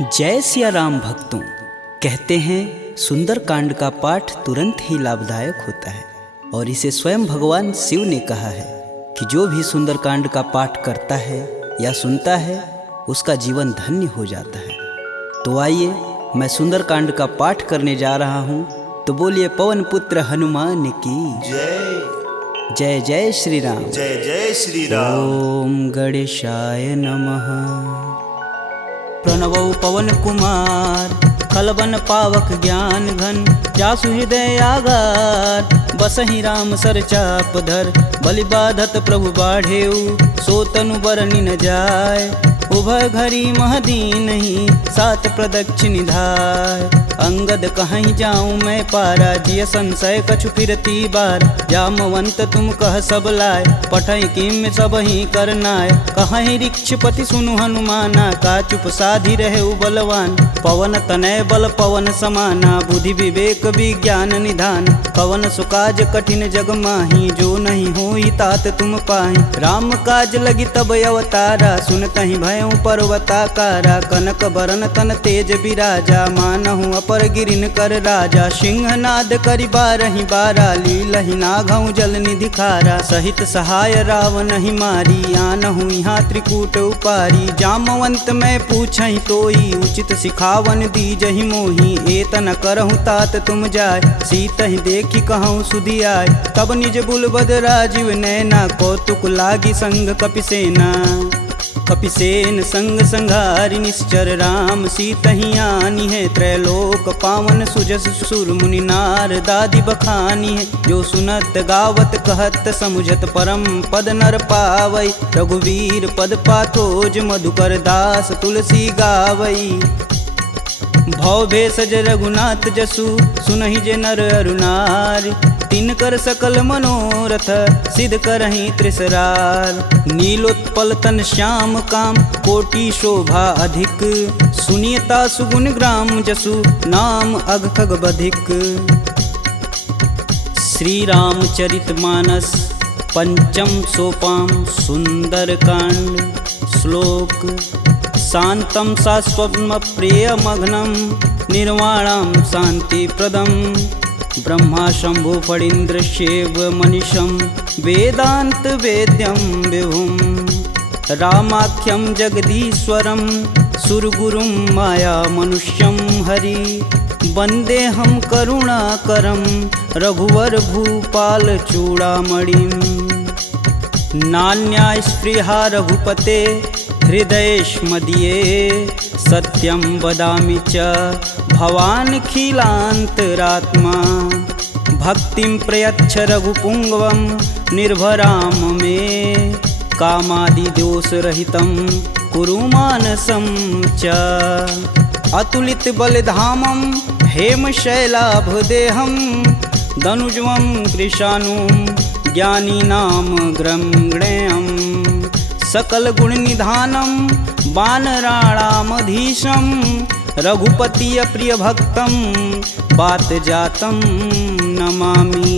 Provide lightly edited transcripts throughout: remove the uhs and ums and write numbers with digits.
जय सिया राम भक्तों। कहते हैं सुंदरकांड का पाठ तुरंत ही लाभदायक होता है और इसे स्वयं भगवान शिव ने कहा है कि जो भी सुंदरकांड का पाठ करता है या सुनता है उसका जीवन धन्य हो जाता है। तो आइए मैं सुंदरकांड का पाठ करने जा रहा हूँ, तो बोलिए पवन पुत्र हनुमान की जय जय। जय श्री राम। जय जय श्री राम। ओम गणेशाय नमः। प्रणवौ पवन कुमार खलबन पावक ज्ञान घन, जासु हृदय आगार बसहि राम सर चाप धर। बलि बाधत प्रभु बाढ़ेऊ, सो तनु बरनि न जाय। उभय घरी महदीन ही, सात प्रदक्षिण धाय। अंगद कहीं जाऊं मैं पारा, जिय संशय कछु फिरती बार। जामवंत तुम कह सब लाय, पठई किम सब ही करनाय। कहीं ऋक्षपति सुनु हनुमाना, का चुप साधि रहे बलवान। पवन तनय बल पवन समाना, बुद्धि विवेक विज्ञान निधान। पवन सुकाज कठिन जग माही, जो नहीं होई तात तुम पाही। राम काज लगी तब अवतारा, सुनतहि भयउ पर्वताकारा। कनक बरन तन तेज बिराजा, मानहु अपर गिरिन कर राजा। सिंहनाद करि बारहि बारा, लीलहि नाघउ जल निधि खारा। सहित सहाय रावण ही मारी, आनहु यहाँ त्रिकूट उपारी। जामवंत मैं पूछहि तोई, उचित सिखावन दीजहि मोही। एतन करहु तात तुम जाय, सीतहि देखि कहूँ सुधियाय। तब निज बुलबद राजीव नैना, कौतुक लागी संग कपिसेना। कपिसेन संग संघारि निश्चर, राम सीतहि आनी है। त्रैलोक पावन सुजस सुर मुनि नार, दादि बखानी है। जो सुनत गावत कहत समुझत, परम पद नर पावई। रघुवीर पद पाथोज, मधुकर दास तुलसी गावई। भव भेषज रघुनाथ जसु, सुनहि जे नर अरु नारी। तिनकर सकल मनोरथ, सिद्ध करहि त्रिसरार। नीलोत्पल तन श्याम काम, कोटि शोभा अधिक। सुनियता सुगुण ग्राम जसु, नाम अघ खग बधिक। श्री रामचरित मानस पंचम सोपान सुंदरकांड। श्लोक शांतं शाश्वतं प्रियमघ्नं, निर्वाणं शांतिप्रदं। ब्रह्मा शंभु फणीन्द्रशैव मनीषं, वेदांत वेद्यं विभुं। रामाख्यं जगदीश्वरं, सुरगुरुं माया मनुष्यं हरि। वन्देऽहं करुणाकरं, रघुवर भूपाल चूड़ामणिं। नान्या स्पृहा रघुपते, हृदयेष्मदीये। सत्यं वदामि च भवानखिलान्तरात्मा। भक्तिं प्रयच्छ रघुपुङ्गवं, निर्भरां मे। कामादिदोषरहितं कुरु मानसं च। अतुलित बलधामं हेमशैलाभदेहं, दनुजं कृशानुं ज्ञानिनां ग्रम्गणेयम्। सकल गुण निधानं वानराणामधीशं, रघुपति प्रिय भक्तं बात जातं नमामि।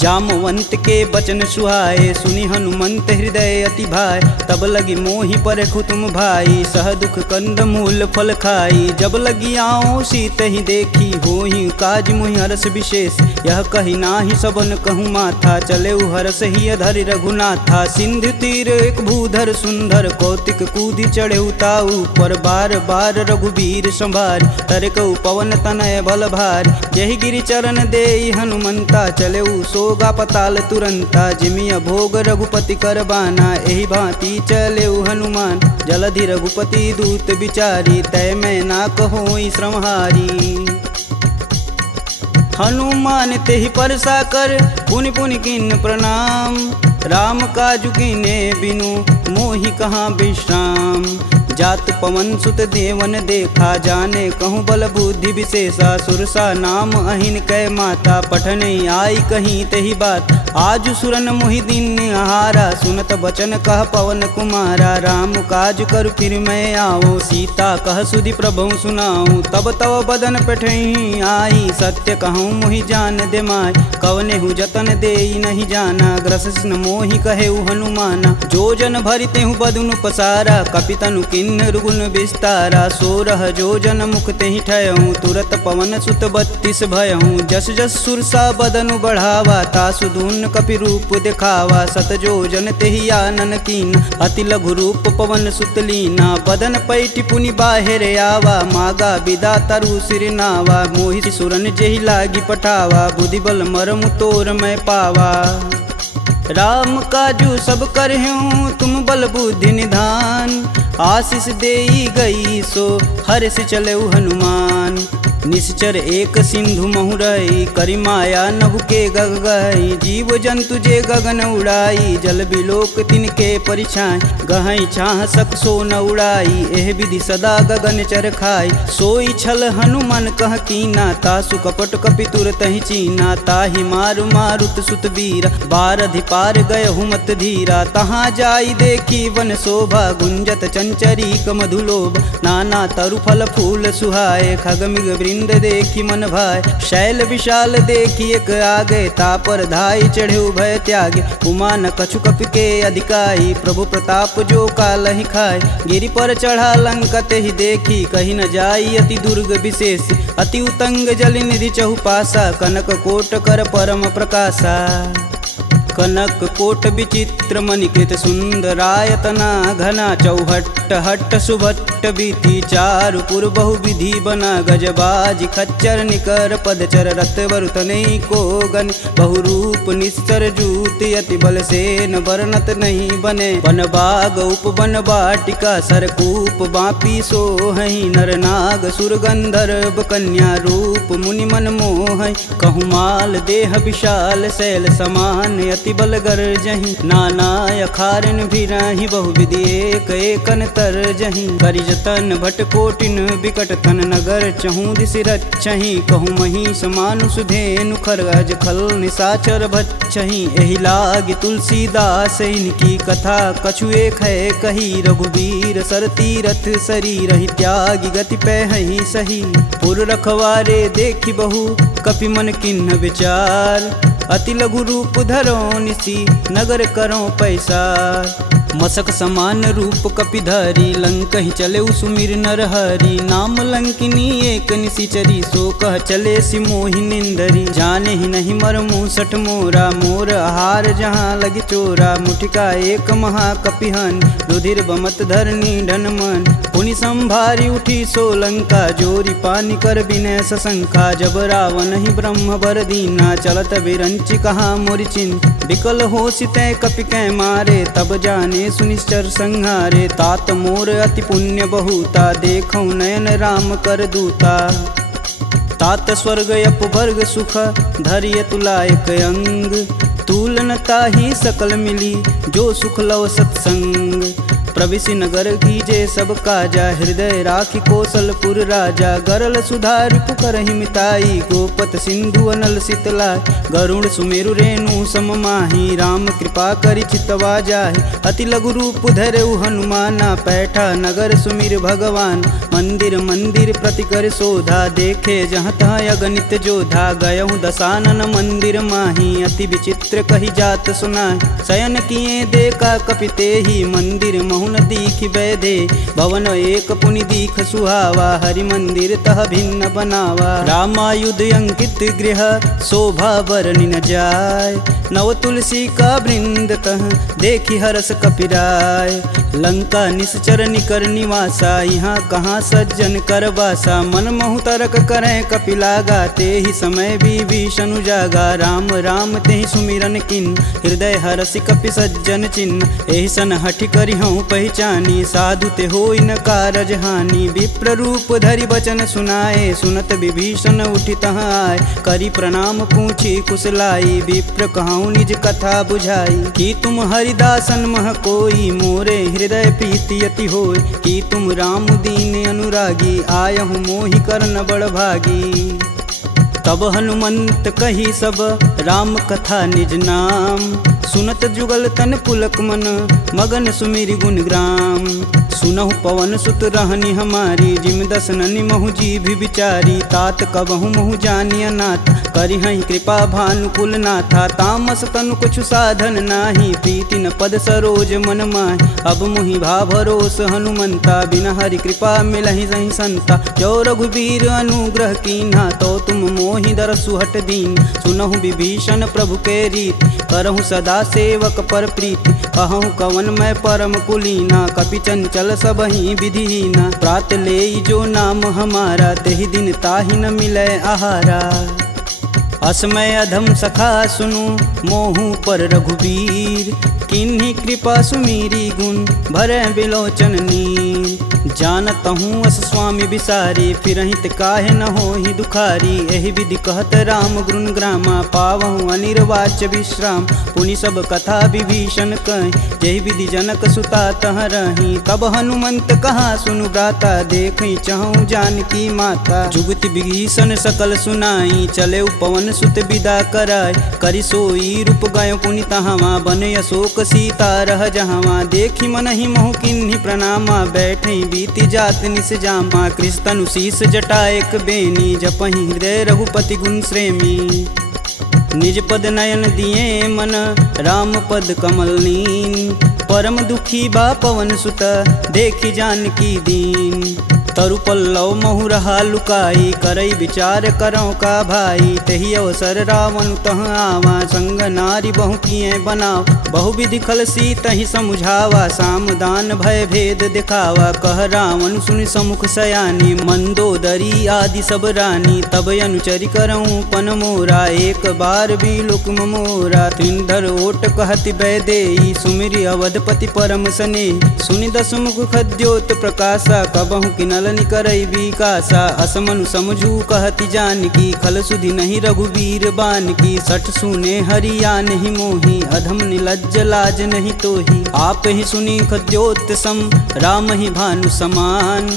जामवंत के बचन सुहाए, सुनि हनुमंत हृदय अति भाय। तब लगी मोहि परखु तुम भाई, सह दुख कंद मूल फल खाई। जब लगी आओ सीत ही देखी, होहि काज मुहि हरस विशेष। यह कही नाही सबन कहूँ माथा, चले हरस ही अधरि रघुनाथा। सिंधु तीर एक भूधर सुंदर, कौतिक कूदि चढ़े ताऊ पर। बार बार रघुवीर संभार, तरकऊ पवन तनय बल भार। यही गिरि चरण देई हनुमंता, चले सोगा पताल तुरंता। जिमिय भोग रघुपति कर बाना, एहि भांति चले हनुमान। जलधि रघुपति दूत विचारी, तय मैं ना कहोई श्रमहारी। हनुमान तेहि परसा कर, पुनि पुनि किन्न प्रणाम। राम काजु कीन्हे बिनु, मोहि कहाँ विश्राम। जात पवन सुत देवन देखा, जाने कहूँ बल बुद्धि विशेषा। सुरसा नाम अहिन कै माता, पठन आई कहीं तेहि बात। आज सुरन मोहि दिन आहारा, सुनत बचन कह पवन कुमारा। राम काज कर फिर मैं आओ, सीता कह सुधि प्रभु सुनाऊं। तब तव बदन पठही आई, सत्य कहूँ मोहि जान दे माय। कवने हु जतन देई नहीं जाना, ग्रसिन मोहि कहेउ हनुमाना। जो जन भरिते हूँ बदनु पसारा, कपितनु किन्नर गुण विस्तारा। 16 जो जन मुख तेहि ठयहूँ, तुरत पवन सुत 32 भयहूँ। जस जस सुरसा बदनु बढ़ावा, तासु दून कपि रूप दिखावा। 7 जो जन तेहि आनन कीन, अति लघु रूप पवन सुत लीना। बदन पैठि पुनि बाहिर आवा, मागा बिदा तरु सिर नावा। मोहि सुरन जेहि लागी पठावा, बुद्धि बल मरमु तोर मैं पावा। राम काजू सब करहूँ तुम बल बुद्धि निधान, आशीष देई गई सो हर्ष चले हनुमान। निश्चर एक सिंधु महुरई, करि माया नभ के गग गई। जीव जंतु जे गगन उड़ाई, जल बिलोक तिनके परिछाई। गहई छाह सक सो न उड़ाई, एह विधि सदा गगन चर खाई। सोई छल हनुमान कह कीना, तासु कपट कपि तुरत ही चीना। ताहि मारु मारुत सुत वीर, बारधि पार गय हुमत धीरा। तहाँ जाई देखी वन शोभा, गुंजत चंचरीक मधुलोभ। नाना तरु फल फूल सुहाए, खगमिग वृंद देखी मन भाय। शैल विशाल देखी एक आगे, तापर धाई चढ़े भय त्यागे। उमा न कछु कपि के अधिकाई, प्रभु प्रताप जो कालहि खाय। गिरि पर चढ़ा लंका तेहि देखी, कही न जाई अति दुर्ग विशेष। अति उतंग जल निधि चहुपासा, कनक कोट कर परम प्रकाशा। कनक कोट विचित्र मणिकृत सुंदरायतना घना। चौहट्ट हट्ट सुभट्ट बीती, चारु पुर बहु विधि बना। गजबाज खच्चर निकर पदचर, रत वरुतनई को गन। बहुरूप निश्चर जूति, अति बल सेन वर्णत नहीं बने। वन बाग उपवन बाटिका, सरकूप बापी सोहई। नर नाग सुर गंधर्व कन्या, रूप मुनि मन मोहई। कहु माल देह विशाल, शैल समान अति बल गरजहि। नाना अखारन भिराहि, बहुविधि एक एकन तरजहि। करि जतन भट कोटिन बिकट तन, नगर चहु दिस रचहि। कहु महिष मानुष धेनु, खरगज खल निशाचर भक्षहि। एहि लागी तुलसीदास इनकी कथा, कछु एक है कही। रघुवीर सर तीरथ शरीर, ही त्यागी गति पैहि सही। पुर रखवारे देखी बहु, कपि मन किन्ह विचार। अति लघु रूप धरो निसी, नगर करो पैसार। मसक समान रूप कपिधरी, लंक ही चले सुमिर नर हरि। नाम लंकिनी एक निशिचरी, सो कह चले सि मोहि निंदरी। जाने ही नहीं मर मूसठ मोरा, मोर आहार जहाँ लगी चोरा। मुठिका एक महा कपिहन, रुधिर बमत धरनी ढन मन। पुनि संभारी उठी सो लंका, जोरी पानी कर बिनय सशंका। जब रावण ही ब्रह्म बर दीना, चलत बिरंचि कहा मोरि चिन्ह। विकल हो सितै कपि कै मारे, तब जाने सुनिश्चर संहारे। तात मोर अति पुण्य बहुता, देखौ नयन राम कर दूता। तात स्वर्ग अपवर्ग सुख, धरिय तुलायक अंग। तुलन ताहि सकल मिली, जो सुख लव सत्संग। प्रविशि नगर कीजे सब काजा, हृदय राखि कौशलपुर राजा। गरल सुधार पुकरहि मिताई, गोपत सिंधु अनल शीतलाय। गरुड़ सुमेरु रेणु सम माही, राम कृपा करि चितवा जाहि। अति लघु रूप धरऊ हनुमाना, पैठा नगर सुमिर भगवान। मंदिर मंदिर प्रति कर शोधा, देखे जहाँ तहाँ अगणित जोधा। गयहु दशानन मंदिर माही, अति विचित्र कही जात सुनाय। शयन किए देखा कपि तेहि, मंदिर महुन दीख बैधे। भवन एक पुनि दीख सुहावा, हरि मंदिर तह भिन्न बनावा। रामायुध अंकित गृह, शोभा बरनि न जाय। नव तुलसी का वृंद तह, देखी हरस कपिराय। लंका निश्चर निकर निवासा, यहाँ कहाँ सज्जन कर बासा। मन महु तरक करें कपिलागा, तेहि समय विभीषण जागा। राम राम तेहि सुमिरन किन, हृदय हरसि कपि सज्जन चिन्ह। एहि सन हठि करि हूँ पहचानी, साधु ते होई न कारज हानि। विप्र रूप धरि बचन सुनाए, सुनत विभीषण उठि तहाँ आए। करि प्रणाम पूछी कुशलाई, विप्र कहूँ निज कथा बुझाई। कि तुम हरिदासन मह कोई, मोरे हृदय प्रीति अति होय। कि तुम राम दीन अनुरागी, आयहु मोहि करन बड़ भागी। तब हनुमंत कही सब राम कथा निज नाम। सुनत जुगल तन पुलक मन मगन सुमिरि गुण ग्राम। सुनहु पवन सुत रहनी हमारी जिम दसननि महु जी भी विचारी। तात कबहु महु जानिय नाथ करिहहि कृपा भानुकुल नाथा। तामस तनु कुछु साधन नाही प्रीति न पद सरोज मन माहि। अब मुहि भा भरोस हनुमंता बिन हरि कृपा मिलहि सहि संता। जो रघुबीर अनुग्रह कीन्हा तो तुम मोहि दरसु हट दीन। सुनहु विभीषण प्रभु के रीति करहु सदा सेवक पर प्रीति। कहूँ कवन मैं परम कुलीना कपि चंचल सबहि विधिहीना। प्रात लेई जो नाम हमारा तेहि दिन ताहि न मिलै आहारा। असमय अधम सखा सुनु मोहु पर रघुबीर। किन्हीं कृपा सुमीरी गुण भरै बिलोचन नीर। जानत हूँ अस स्वामी बिसारी फिरहित काहे न होहि दुखारी। एहि विधि कहत राम गुण ग्रामा पावहु अनिर्वाच्य विश्राम। पुनि सब कथा विभीषण कहि जेहि विधि जनक सुता तह रही। तब हनुमंत कहा सुनु भ्राता देखहि चहु जानकी माता। जुगति विभीषण सकल सुनाई चले पवन सुत विदा कराय। करि सोई रूप गयो पुनि तहावा बन अशोक सीता रह जहावा। देखि मनहि मोहु किन्हीं प्रणामा बैठे बीति जात निस जामा। कृष्ण शीस जटा एक बेनी जपहि हृदय रघुपति गुण श्रेमी। निज पद नयन दिए मन राम पद कमल नीन। परम दुखी बा पवन सुत देखि जानकी दीन। तरु पल्लव महु रहा लुकाई करई विचार करौ का भाई। तही अवसर रावण तह आवा संग नारी बहु किए बनाव। बहु विधि खल सी तही समुझावा साम दान भय भेद दिखावा। कह रावण सुनि समुख सयानी मंदोदरी आदि सब रानी। तब अनुचरि करऊँ पन मोरा एक बार भी लुक मोरा। त्रिंधर ओट कहति बैदेई सुमिरि अवधपति परम स्नेही। सुनि दसमुख खद्योत प्रकाशा कबहु किनल करई विकासा। असमनु समझू कहति जानकी खल सुधि नहीं रघुबीर बान की। सठ सुने हरिया नहीं मोही अधम निलज्ज लाज नहीं तोही। आप ही सुनी खद्योत सम राम ही भानु समान।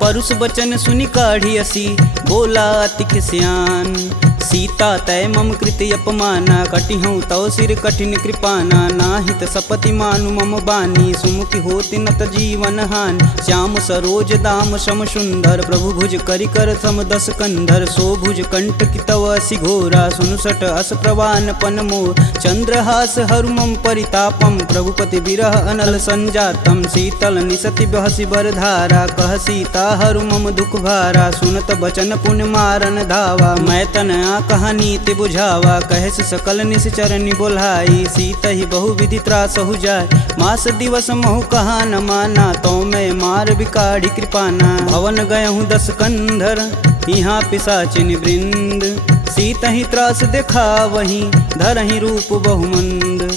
परुष बचन सुनि काढ़ी असी बोला अति खिसियान। सीता तय मम कृति अपमाना कटिहूँ तव सिर कठिन कृपाना। नाहित सपति मानु मम बानी सुमुखि होति नत जीवन हानि। श्याम सरोज दाम सम सुंदर प्रभु भुज करि कर सम दस कंधर। सो भुज कंठ की तव असि घोरा सुनुसट अस प्रवान पन मोर। चंद्रहास हरु मम परितापम प्रभुपति बिरह अनल संजातम। शीतल निसति बहसि बर धारा कह सीता हरु मम दुख भारा। सुनत बचन पुन मारन धावा मैं तन कहानी ते बुझावा। कहस सकल निश्चरनि बोलाई सीत ही बहु विधि त्रास हो जाय। मास दिवस महु कहा न माना तो मैं मार बिकाढ़ी कृपाना। भवन गयहूँ दस कंधर यहाँ पिशाचिन वृंद। सीत ही त्रास देखा वहीं धरहि रूप बहुमंद।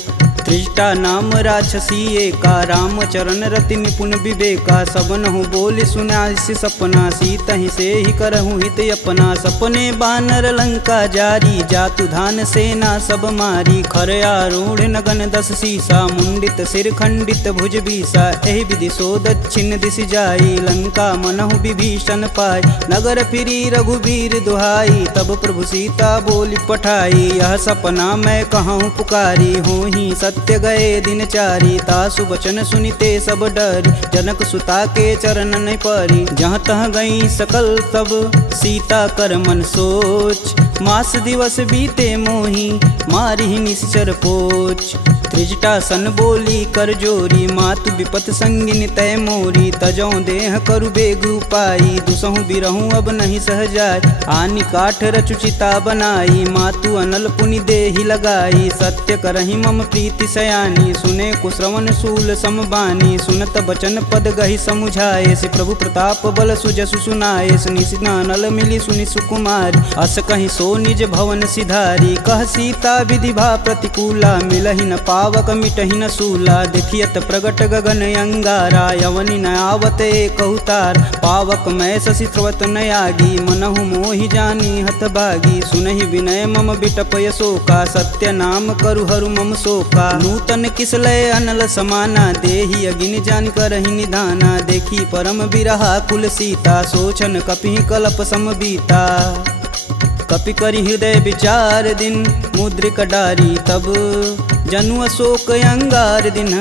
त्रिजटा नाम राक्षसी एका राम चरण रति निपुण विवेका। सबनहु बोल सुनासि सपना सीत ही से ही करहु हित अपना। सपने बानर लंका जारी जातु धान सेना सब मारी। खर आरूढ़ नगन दस सीसा मुंडित सिर खंडित भुज बीसा। एहि विधि सो दक्षिण दिश जाई लंका मनहु विभीषण पाय। नगर फिरी रघुबीर दुहाई तब प्रभु सीता बोली पठाई। यह सपना मैं कहूँ पुकारी हूँ ही सत्य गए दिन चारी। तासु बचन सुनिते सब डरी जनक सुता के चरण नहीं परी। जहाँ तह गई सकल तब सीता कर मन सोच। मास दिवस बीते मोही मारी निश्चर पोच। त्रिजटा सन बोली कर जोरी मातु विपत संगिन तय मोरी। तजौ देह करु बेग उपाई दुसहु बिरहूँ अब नहीं सह जाय। आनि काठ रचुचिता बनाई मातु अनल पुनि देहि लगाई। सत्य करहि मम प्रीति सयानी सुने कुश्रवण शूल समबानी। सुनत बचन पद गहि समुझाए से प्रभु प्रताप बल सुजसु सुनाए। निशिना नल मिली सुनि सुकुमारी अस कहीं सो निज भवन सिधारी। कह सीता विधि भा प्रतिकूला मिलहि न पावक मिटहि न सूला। देखियत प्रगट गगन अंगारा यवनि न आवत एक अवतार। पावक मैं शशि स्रवत न आगी मनहु मोहि जानी हत भागी। सुनहि विनय मम बिटपय शोका सत्य नाम करु हरु मम शोका। नूतन किसलय अनल समाना देहि अगिन जान करहि निधाना। देखी परम बिरहा कुल सीता सोचन कपिहि कलप सम बीता। कपि करि हृदय विचार दिन मुद्रिक डारी तब जनु अशोक अंगार दिन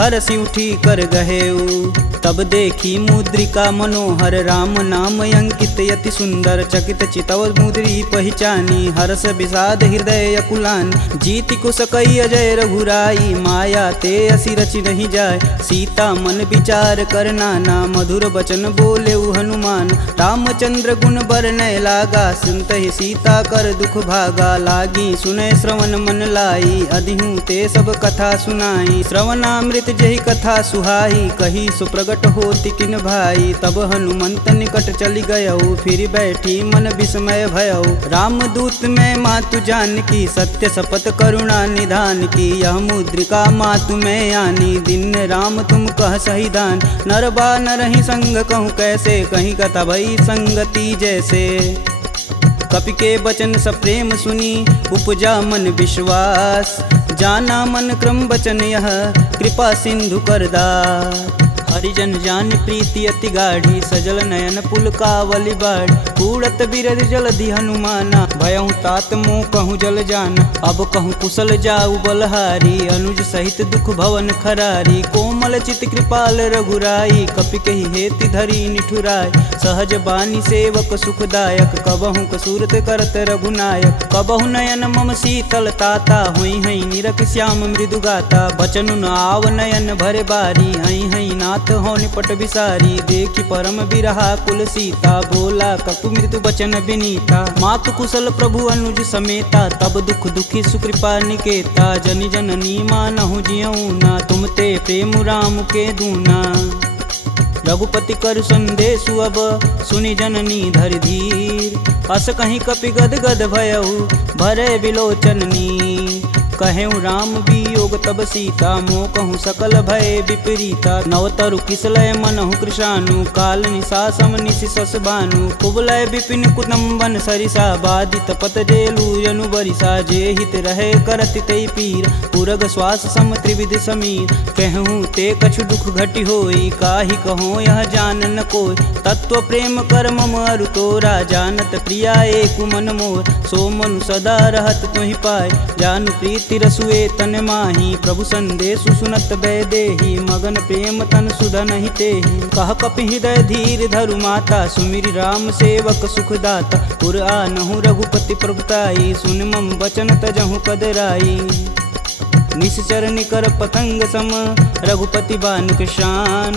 हरसि उठी कर गहेऊ। तब देखी मुद्रिका मनोहर राम नाम अंकित यति सुंदर चकित चितव मुद्री पहचानी हर्ष विषाद हृदय अकुलान जीति को सकई अजय रघुराई माया ते असि रचि नहीं जाय सीता मन विचार कर नाना मधुर बचन बोले हनुमान रामचंद्र गुण बरनय लागा सुनत ही सीता कर दुख भागा लागी सुनय श्रवण मन लाई अधिहूँ ते सब कथा सुनाई श्रवणामृत जही कथा सुहाई कही सुप्रगट होति किन भाई। तब हनुमंत निकट चली गयऊ फिर बैठी मन विस्मय भयऊ रामदूत में मातु जानकी सत्य शपथ करुणा निधान की यह मुद्रिका मातु में आनी दिन राम तुम कह सही दान नर बा नरहि संग कहूँ कैसे कहीं कथा भई संगति जैसे। कपि के बचन सप्रेम सुनी उपजा मन विश्वास जाना मन क्रम बचन यह कृपा सिंधु करदा हरिजन जान प्रीति अति गाढ़ी सजल नयन पुलकावली बाढ़ उड़त बिरद जलधि हनुमाना भयहु तात मोह कहूँ जल जान अब कहूँ कुशल जाऊ बलहारी अनुज सहित दुख भवन खरारी कोमल चित कृपाल रघुराई कपि कही हेति धरी निठुराय सहज बानी सेवक सुखदायक कबहु कसूरत करत रघुनायक कबहु नयन मम शीतल ताता हुई हई निरख श्याम मृदु गाता बचनु न आव नयन भरे बारी हई हई नाथ हो निपट विसारी देखी परम बिरहा कुल सीता बोला कपि मृदु बचन विनीता मातु कुशल प्रभु अनुज समेता तब दुख दुखी सुकृपा निकेता जनि जननी मानहु जियऊ ना तुम ते प्रेम राम के दूना। रघुपति कर संदेशु अब सुनि जननी धरि धीर अस कहीं कपि गद गद भयऊ भरे बिलोचननी कहेऊ राम वियोग तब सीता मोह कहूँ सकल भय विपरीता नवतरु किसलय मनहु कृशानु काल निशा सम निशि सस भानु कुबलय विपिन कुटुम्बन सरिसा बाधित पत जेलु जनु बरिसा जे हित रहे करति तै पीर पुरग श्वास सम त्रिविध समीर कहूँ ते कछु दुख घटि होई काहि कहो यह जान न कोय तत्व प्रेम कर मम अरु तोरा जानत प्रिया एक मन मोर सो मनु सदा रहत तुहि पाय जानु प्रीति रसुए तन माही प्रभु संदेशु सुनत बैदेही मगन प्रेम तन सुधन ही तेहि कह कपि हृदय धीर धरु माता सुमिरि राम सेवक सुखदाता पुर आनहु रघुपति प्रभुताई सुन मम बचन तजहु कदराई निश्चर निकर पतंग सम रघुपति बानिक शान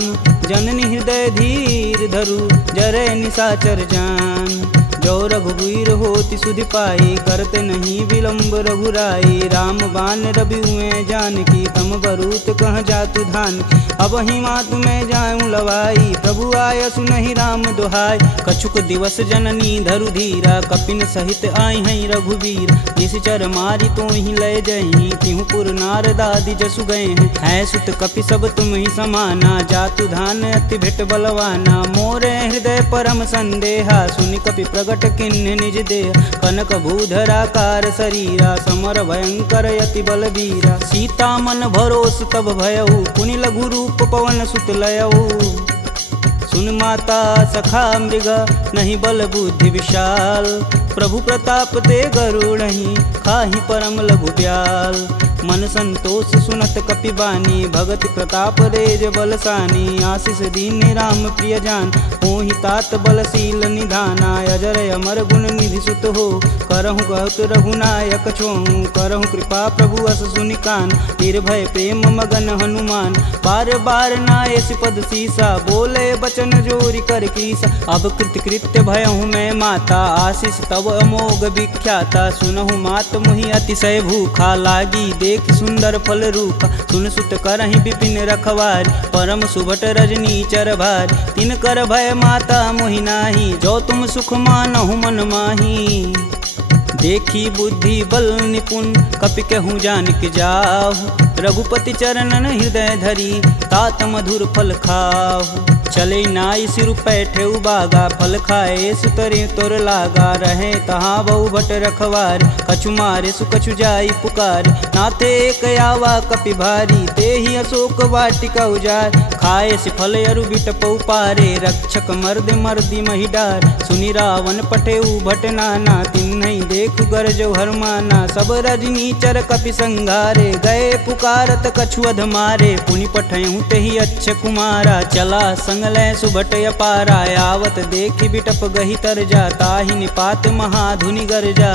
जननी हृदय धीर धरु जरे निशाचर जान जो रघुवीर होति सुधि पाई करते नहीं विलम्ब रघुराई राम बान रवि हुए जानकी तम बरूत कह जातु धान अब ही मातु में जाऊं लवाई प्रभु आय सुनहि राम दुहाई कछुक दिवस जननी धरु धीरा कपिन सहित आई हैं रघुवीर निश्चर मारी तो ही लय जही तिहु पुर नारदादि जसु गए हैं सुत कपि सब तुम ही समाना जातु धान अति भेट बलवाना मोरे हृदय परम संदेहा सुनि कपि प्रगट किन्ह निज देह कनक भूधराकार शरीरा समर भयंकर यति बलबीरा सीता मन भरोस तब भयऊ पुनि लघु रूप पवन सुत लयऊ सुन माता सखा मृग नहीं बल बुद्धि विशाल प्रभु प्रताप ते गरुड़हि खाहि परम लघु ब्याल मन संतोष सुनत कपि बानी भगति प्रताप रेज बलसानी आशीष दीन राम प्रिय जान होहि तात बलशील निधाना अजर अमर गुण निधि सुत हो करहु कहत रघुनायक छोहु करहु कृपा प्रभु अस सुनिकान निर्भय प्रेम मगन हनुमान बार बार नायस पद सीसा बोले बचन जोरी कर कीसा अब कृत्य भयहु मैं माता आशीष तब अमोघ विख्याता सुनहु मात मुहि अतिशय भूखा लागी देख सुंदर फल रूप सुन सुत करहि विपिन रखवार परम सुभट रजनी चर भार तिन कर भय माता मोहि नाही जो तुम सुख मानहु मन माही देखी बुद्धि बल निपुण कपि कहूँ जानिक जाहु रघुपति चरणन हृदय धरी तात मधुर फल खाहु चले नाई सिर पैठे बागा फल खाए सुतरे तोर लागा रहे तहाँ बहु भट रखवार कछु मारे सुकछु जाई पुकार नाथे एक आवा कपि भारी ते ही अशोक वाटिका उजार खाए सिफल अरु बिटपौ पारे, रक्षक मर्द मर्दी महिडार। सुनि रावण पटेऊ भट नाना, तिन्हई देखु गरजौ हरमाना। सब रजनीचर कपि संघारे, गए पुकारत कछु अध मारे। पुनि पठयहु तेहि अच्छ कुमारा, चला संग लै सुभट अपारा। आवत देखि बिटप गहि तरजा, ताहि निपात महाधुनि गरजा।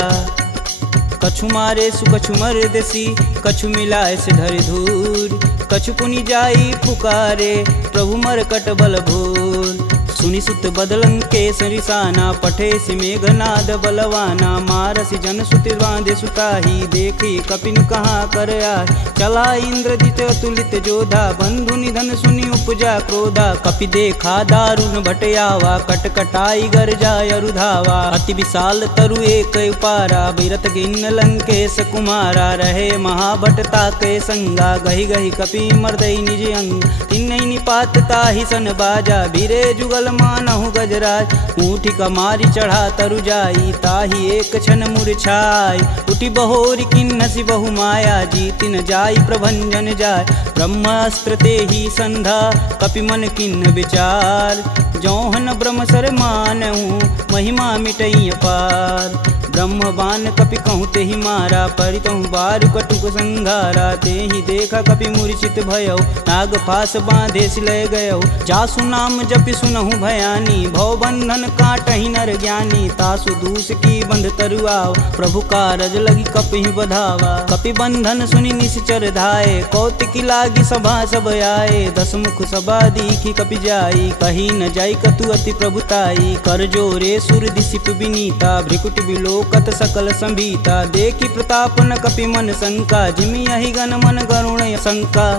कछु मारे सु कछु मर्दसी, कछु मिलाए से धरि धूर। कछु पुनि जाई पुकारे, प्रभु मरकट बल भूर। सुनि सुत बदलंकेश रिसाना, पठे सि मेघनाद बलवाना। मारसि जन सुति बांधे सुताही, देखी कपिन कहाँ कर आए। चला इंद्रजित अतुलित जोधा, बंधु निधन सुनि उपजा क्रोधा। कपि देखा दारुण भटयावा, कटकटाई गरजा अरुधावा। अति विशाल तरु एक उपारा, बिरत गिन्न लंकेश कुमारा। रहे महाभटता के संगा, गहि गहि कपि मर्दई निज अंग। तिन्हई निपात ताहि सन बाजा, भीरे जुगल मानहु गजराज। ऊँठी कमारी चढ़ा तरु जाई, ताहि एक क्षण मूर्छाई। उठि बहोरी किन्नसी बहु माया, जीति न जाई प्रभंजन जाय। ब्रह्मास्त्र तेहि संधा, कपि मन किन्न विचार। जौहन ब्रह्म सर मानहु, महिमा मिटई अपार। ब्रह्म बान कपि कहूँ तेहि मारा, परितहु बारु कटुक संघारा। तेहि देखा कपि मूर्छित भयउ, नाग पास बांधे सिलय गयउ। जासु नाम जपि सुनहु भयानी, भव बंधन काटहि नर ज्ञानी। तासु दूस की बंध तरुआव, प्रभु कारज लगी कपि बधावा। कपि बंधन सुनि निश्चर धाये, कौतिकी लागी सभा सब आए। दस मुख सभा दीखी कपि जाई, कही न जाई कतु अति प्रभुताई। कर जोरे सुर दिसिप विनीता, भ्रिकुट बिलोकत सकल संभीता। देखी प्रताप न कपि मन शंका, जिमि यही गण मन गरुण शंका।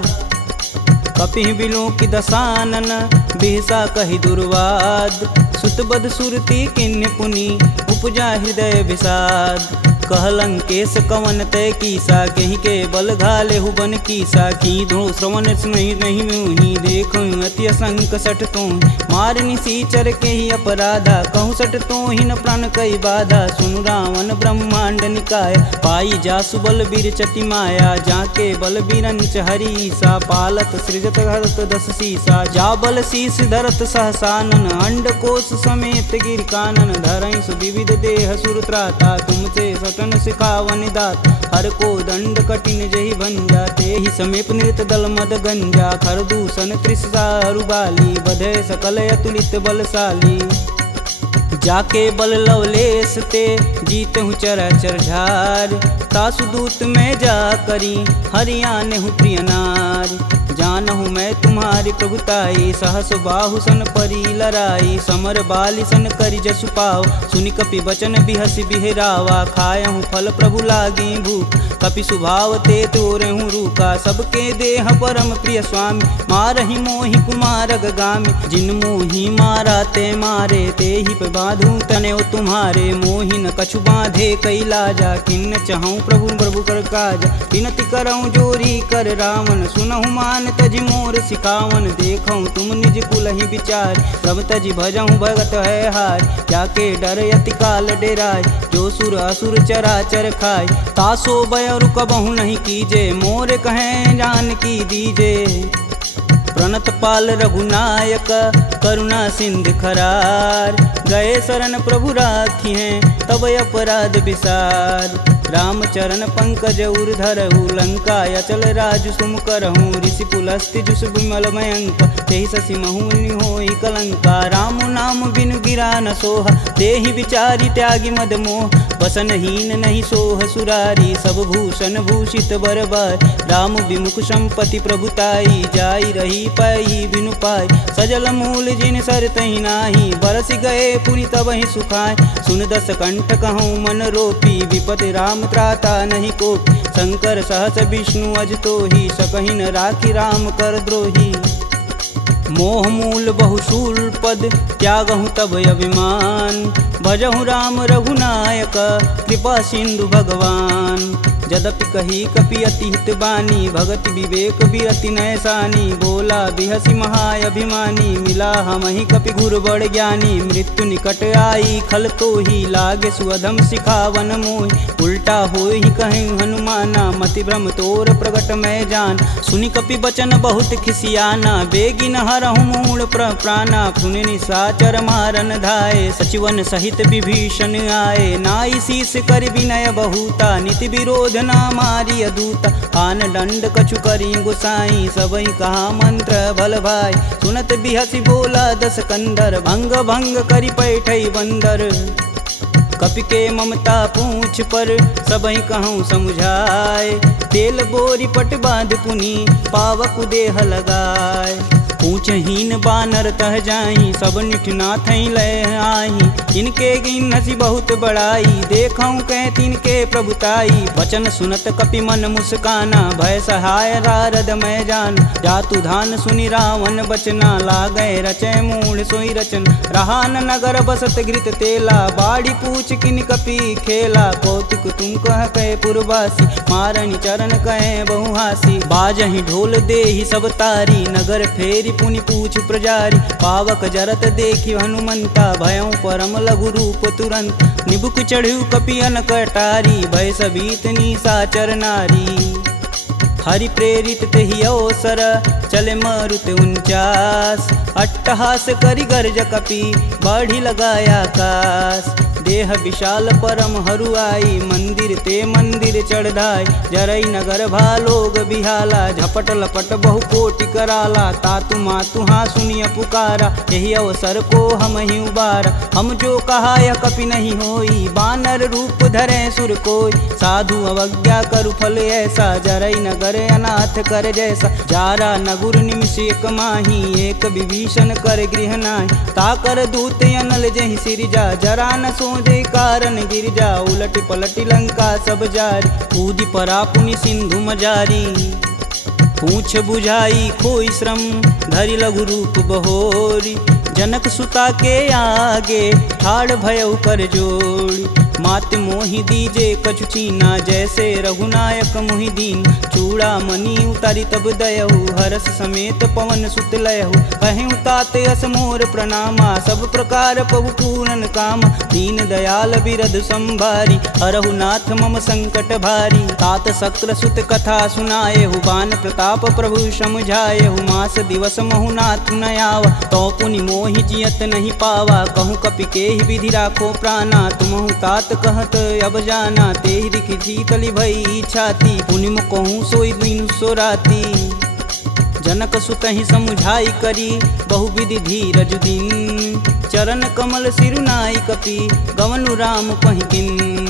कपि बिलों की दसानन, बिहसा कहि दुर्वाद। सुतबद सुरती किन्य पुनि, उपजा हृदय विषाद। कहलंकेश कवन तय कीसा, कहीं के बल घाले हुबन कीसा। की धो श्रवण नहीं नहीं मुहि, देखो अति असंक सठ तो। मार निसीचर के ही अपराधा, कहूँ सठ तो ही न प्राण कई बाधा। सुनु रावण ब्रह्मांड निकाय, पाई जासु बल बीर चति माया। जाके बल बीरंच हरीसा, पालत सृजत हरत दस सीसा। जा बल शीस धरत सहसानन, अंड कोश समेत गिर कानन। धरई सुविविध देह सुर त्राता, तुमसे सटन सिखावन दात। हर को दंड कठिन जहि भंजा, तेहि समीप नृत दल मद गंजा। खर दूषण त्रिसारु बाली, बधे सकल अतुलित बलशाली। जाके बल लवलेश ते, जीतहु चराचर झार। तासु दूत में जा करी, हरियाने हूँ प्रिय नार। जानहु मैं तुम्हारी प्रभुताई, सहस बाहु सन परी लराई। समर बाली सन करि जसु पाव, सुनि कपि बचन बिहसि बिहरावा। खायहु फल प्रभु लागी भूख, कपि सुभाव ते तोरहु रूखा। सबके देह परम प्रिय स्वामी, मारहि मोहि कुमार गामी। जिन मोहि मारा ते मारे, तेहि पे बांधु तने तुम्हारे। मोहि न कछु बांधे कैलाजा, किन्न चहु प्रभु प्रभु कर काज। विनति करऊँ जोरी कर रावण, सुनहु मान तजि मोर सिखावन। देखऊँ तुम निज कुलहि विचार, प्रभ तजि भजहु भगत है हार। जाके डर यति काल डेराय, जो सुर असुर चराचर खाय। तासो भय रुकबहु नहीं कीजे, मोर कहें जान की दीजे। प्रणत पाल रघुनायक, करुणा सिंध खरार। गए शरण प्रभु राखी हैं, तब अपराध विसार। रामचरण पंकज उर धरहु, लंका अचल राजु सुम करहूँ। ऋषि पुलस्ति जुस विमल मयंक, तेहि शशि महुनि होई कलंका। राम नाम बिनु गिरा न सोहा, देहि विचारी त्यागी मद मोह। वसनहीन नहीं सोह सुरारी, सब भूषण भूषित बरबार। राम विमुख संपत्ति प्रभुताई, जाई रही पाई बिनु पाई। सजल मूल जिन सर तहि नाही, बरस गए पुनि तबहि सुखाय। सुन दस कंठ कहूँ मन रोपी, विपति राम त्राता नहीं कोपी। शंकर सहस विष्णु अज तोहि, सकहि न राखी राम कर द्रोही। मोह मूल बहुशूल पद, त्यागहु तब अभिमान। भजहु राम रघुनायक, कृपा सिंधु भगवान। यद्यपि कही कपि अति हित बानी, भगति विवेक बिरति नैसानी। बोला बिहसी महाअभिमानी, मिला हमहि कपि गुर बड़ ज्ञानी। मृत्यु निकट आई खल तो ही, लागे सुअधम सिखावन मोहि। उल्टा होई कहीं हनुमाना, मति भ्रम तोर प्रगट मैं जान। सुनि कपि बचन बहुत खिसियाना, बेगिन हरहु मूल प्राणा। सुनि निशाचर मारन धाये, सचिवन सहित विभीषण आए। नाई शीस कर विनय बहुता, नीति विरोध ना मारी अदूता। आन दंड कछु करी गुसाई, सबई कहा मंत्र भल भाई। सुनत बिहसी बोला दस कंदर, भंग भंग करि पैठई बंदर। कपि के ममता पूछ पर, सबई कहूँ समझाए। तेल बोरी पट बांध पुनी, पावक देह लगाए। पूछहीन बानर तह जाही, सब निठना थई लय आही। इनके गिन हसी बहुत बड़ाई, देखऊँ कह तिनके प्रभुताई। वचन सुनत कपि मन मुस्काना, भय सहाय रारद मैं जान। जातु धान सुनि रावण बचना, लागय रचय मूढ़ सोई रचन। रहान नगर बसत घृत तेला, बाड़ी पूछ किन कपि खेला। कौतुक तुम कह कहे पुरवासी, मारणी चरण कहे बहुहासी। बाजहि ढोल देहि सब तारी, नगर फेरी पुनि पूछ प्रजारी। पावक जरत देखि हनुमंता, भयउ परम लघु रूप तुरंत। निबुक चढ़ू कपियन कटारी, भय सबीत निशाचर नारी। हरि प्रेरित तेहि अवसर, चले मारुत 49। अट्टहास करि गर्ज कपि, बाढ़ी लगाया आकाश। देह विशाल परम हरुआई, मंदिर ते मंदिर चढ़ाई। जरई नगर भालोग बिहाला, झपट लपट बहु कोटि कराला। तातु मातु हाँ सुनिय पुकारा, यही अवसर को हम ही उबारा। हम जो कहा यह कपि नहीं होई, बानर रूप धरे सुर कोई। साधु अवज्ञा करु फल ऐसा, जरई नगर अनाथ कर जैसा। जारा नगुर निमिष एक माही, एक विभीषण कर गृह नाहि। ताकर दूत अनल जहि सिरजा, जरा न सोजे कारण गिरजा। उलटि पलटि लंका सब जारी, कूदि परा पुनि सिंधु मजारी। पूछ बुझाई खोई श्रम, धरि लघु रूप बहोरी। जनक सुता के आगे, ठाड़ भयउ कर जोड़ी। मात मोहि दीजे कछु चीना, जैसे रघुनायक मोहि दीन। चूड़ा मणि उतारी तब दयहु, हरस समेत पवन सुत लयहु। कहें तात यस मोर प्रणामा, सब प्रकार प्रभु पूरन काम। दीन दयाल बिरध संभारी, हरहु नाथ मम संकट भारी। तात शक्र सुत कथा सुनाएहु, बान प्रताप प्रभु समझाएहु। मास दिवस महु नाथ न आवा, तो पुनि मोहि जियत नहीं पावा। कहूँ कपि के ही विधि राखो प्राणा, तुमहु तात कहत अब जाना। तेहि दिखि शीतली भई छाती, पुनि कहूँ सोई दिन सो राती। जनक सुतहि समुझाई करी, बहुविधि धीरज दिन। चरण कमल सिरुनाई कपि, गवनु राम पहिकिन।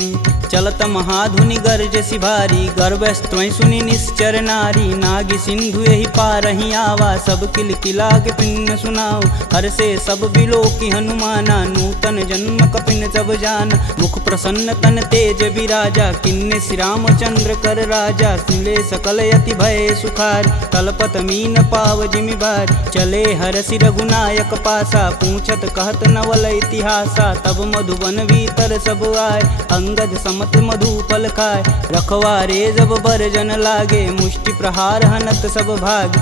चलत महाधुनि गर्ज सिभारी, गर्भस्त्वं सुनि निश्चर नारी। नागी सिंधु यही पारहि आवा, सब किल किलाग पिन्न सुनाओ। हर से सब बिलोकि हनुमाना, नूतन जन्म कपिन सब जान। मुख प्रसन्न तन तेज विराजा, किन्ने श्री रामचंद्र कर राजा। सिले सकल यति भय सुखार, तलपत मीन पाव जिमि भार। चले हरसि रघुनायक पासा, पूछत कहत नवल इतिहासा। तब मधुबन भीतर सब आए, अंगद मत मधुपल खाए। रखवारे जब बरजन लागे, मुष्टि प्रहार हनत सब भाग।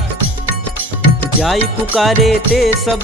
जाई पुकारे ते सब,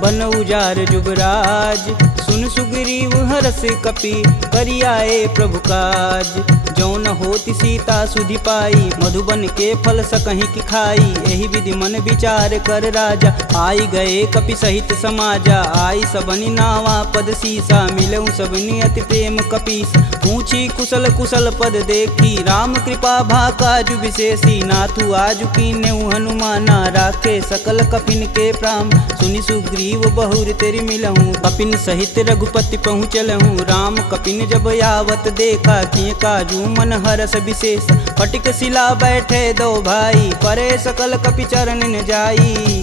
बन उजार जुबराज। सुन सुग्रीव हरस कपि, करियाए प्रभु काज। जौन होति सीता सुधि पाई, मधुबन के फल सकहि की खाई। एहि विधि मन विचार कर राजा, आई गए कपि सहित समाजा। आई सबनि नावा पद सीसा, मिलऊँ सबनि अति प्रेम कपीस। पूछी कुशल कुशल पद देखी, राम कृपा भाकाजु विशेषी। नाथु आजु कीन्यउ हनुमाना, राखे सकल कपिन के प्राम। सुनि सुग्रीव बहुर तेरि मिलहूँ, कपिन सहित रघुपति पहुँचलहूँ। राम कपिन जब यावत देखा, किए काजू मन हरस विशेष। फटिक शिला बैठे दो भाई, परे सकल कपि चरण न जाई।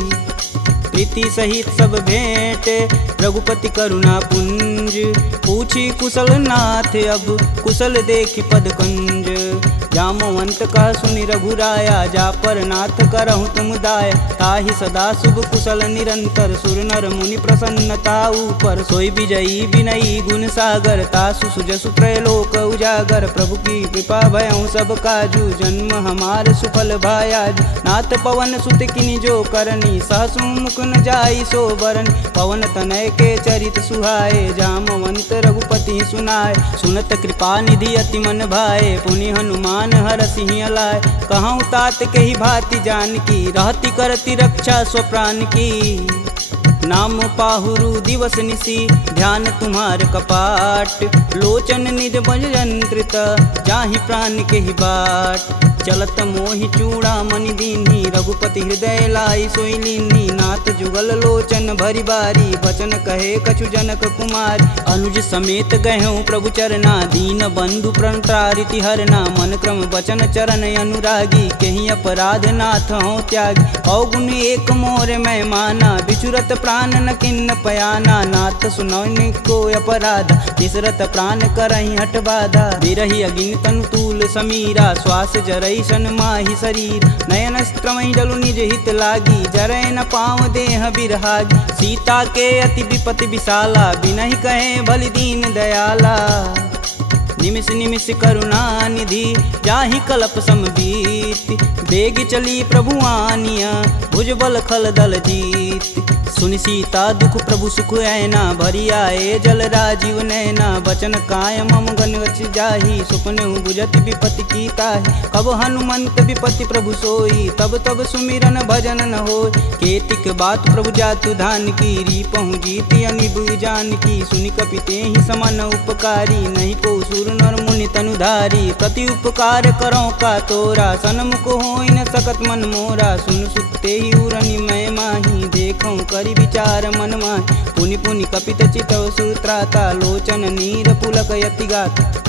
प्रीति सहित सब भेंट, रघुपति करुणा पुंज। पूछी कुशल नाथ अब, कुशल देखि पद कंज। जामवंत कह सुनि रघुराया, जा पर नाथ करहु तुम दाया। ताहि सदा शुभ कुशल निरंतर, सुर नर मुनि प्रसन्नता ऊपर। सोई विजयी विनयी गुण सागर, तासु सुजसु त्रैलोक उजागर। प्रभु की कृपा भयउ सब काजू, जन्म हमार सुफल भायाज। नाथ पवन सुत किनि जो करनी, सहसु मुख न जाई सो बरन। पवन तनय के चरित सुहाए, जामवंत रघुपति सुनाए। सुनत कृपा निधि अति मन भाए, पुनि हनुमान हर सिंह लाए। कहूँ तात के ही भांति जानकी, रहती करती रक्षा स्वप्राण की। नाम पाहुरु दिवस निसी, ध्यान तुम्हार कपाट। लोचन निज बज यंत्रित, जाहि प्राण के ही बाट। चलत मोहि चूड़ामणि दीन्ही, रघुपति हृदय लाई सोई लीन्ही। नाथ जुगल लोचन भरी बारी, बचन कहे कछु जनक कुमार। अनुज समेत गहूँ प्रभु चरना, दीन बंधु प्रणतारिति हरना। मन क्रम बचन चरण अनुरागी, कहीं अपराध नाथ हो त्यागी। अवगुण एक मोर मैं माना, बिचुरत प्राण न किन्न पयाना। नाथ सुनौनि को अपराध, तिसरत प्राण करहि हठ बाधा। बिरहि अगिन तनु तूल समीरा, श्वास जरई सन माहि शरीर। नयन स्त्रमहि जलु निज हित लागी, जरै न पाँव देह बिरहागी। सीता के अति विपति विशाला, बिनहि कहे बलि दीन दयाला। निमिष निमिष करुणा निधि, जाहि कल्प समबीत। बेग चली प्रभु आनिया, भुजबल खल दल जीत। सुनि सीता दुख प्रभु सुख ऐना, भरी आए जल राजीव नैना। बचन काय मम गन गच जाहि, सुपने बुझत विपति की ताहि। कब हनुमंत विपति प्रभु सोई, तब तब सुमिरन भजन न होय। केतिक बात प्रभु जातु धान की, रीपहु जीति अनिब जानकी। सुनि कपि तेहि समान उपकारी, नहीं को सुर नर मुनि तनुधारी। प्रति उपकार करो का तोरा, सन्मुख होई न सकत मन मोरा। सुन सुते ही उरनि मैं माही, देखूं करि विचार मन माहि। पुनि पुनि कपित चितव सुत्राता, लोचन नीर पुलक यति गात।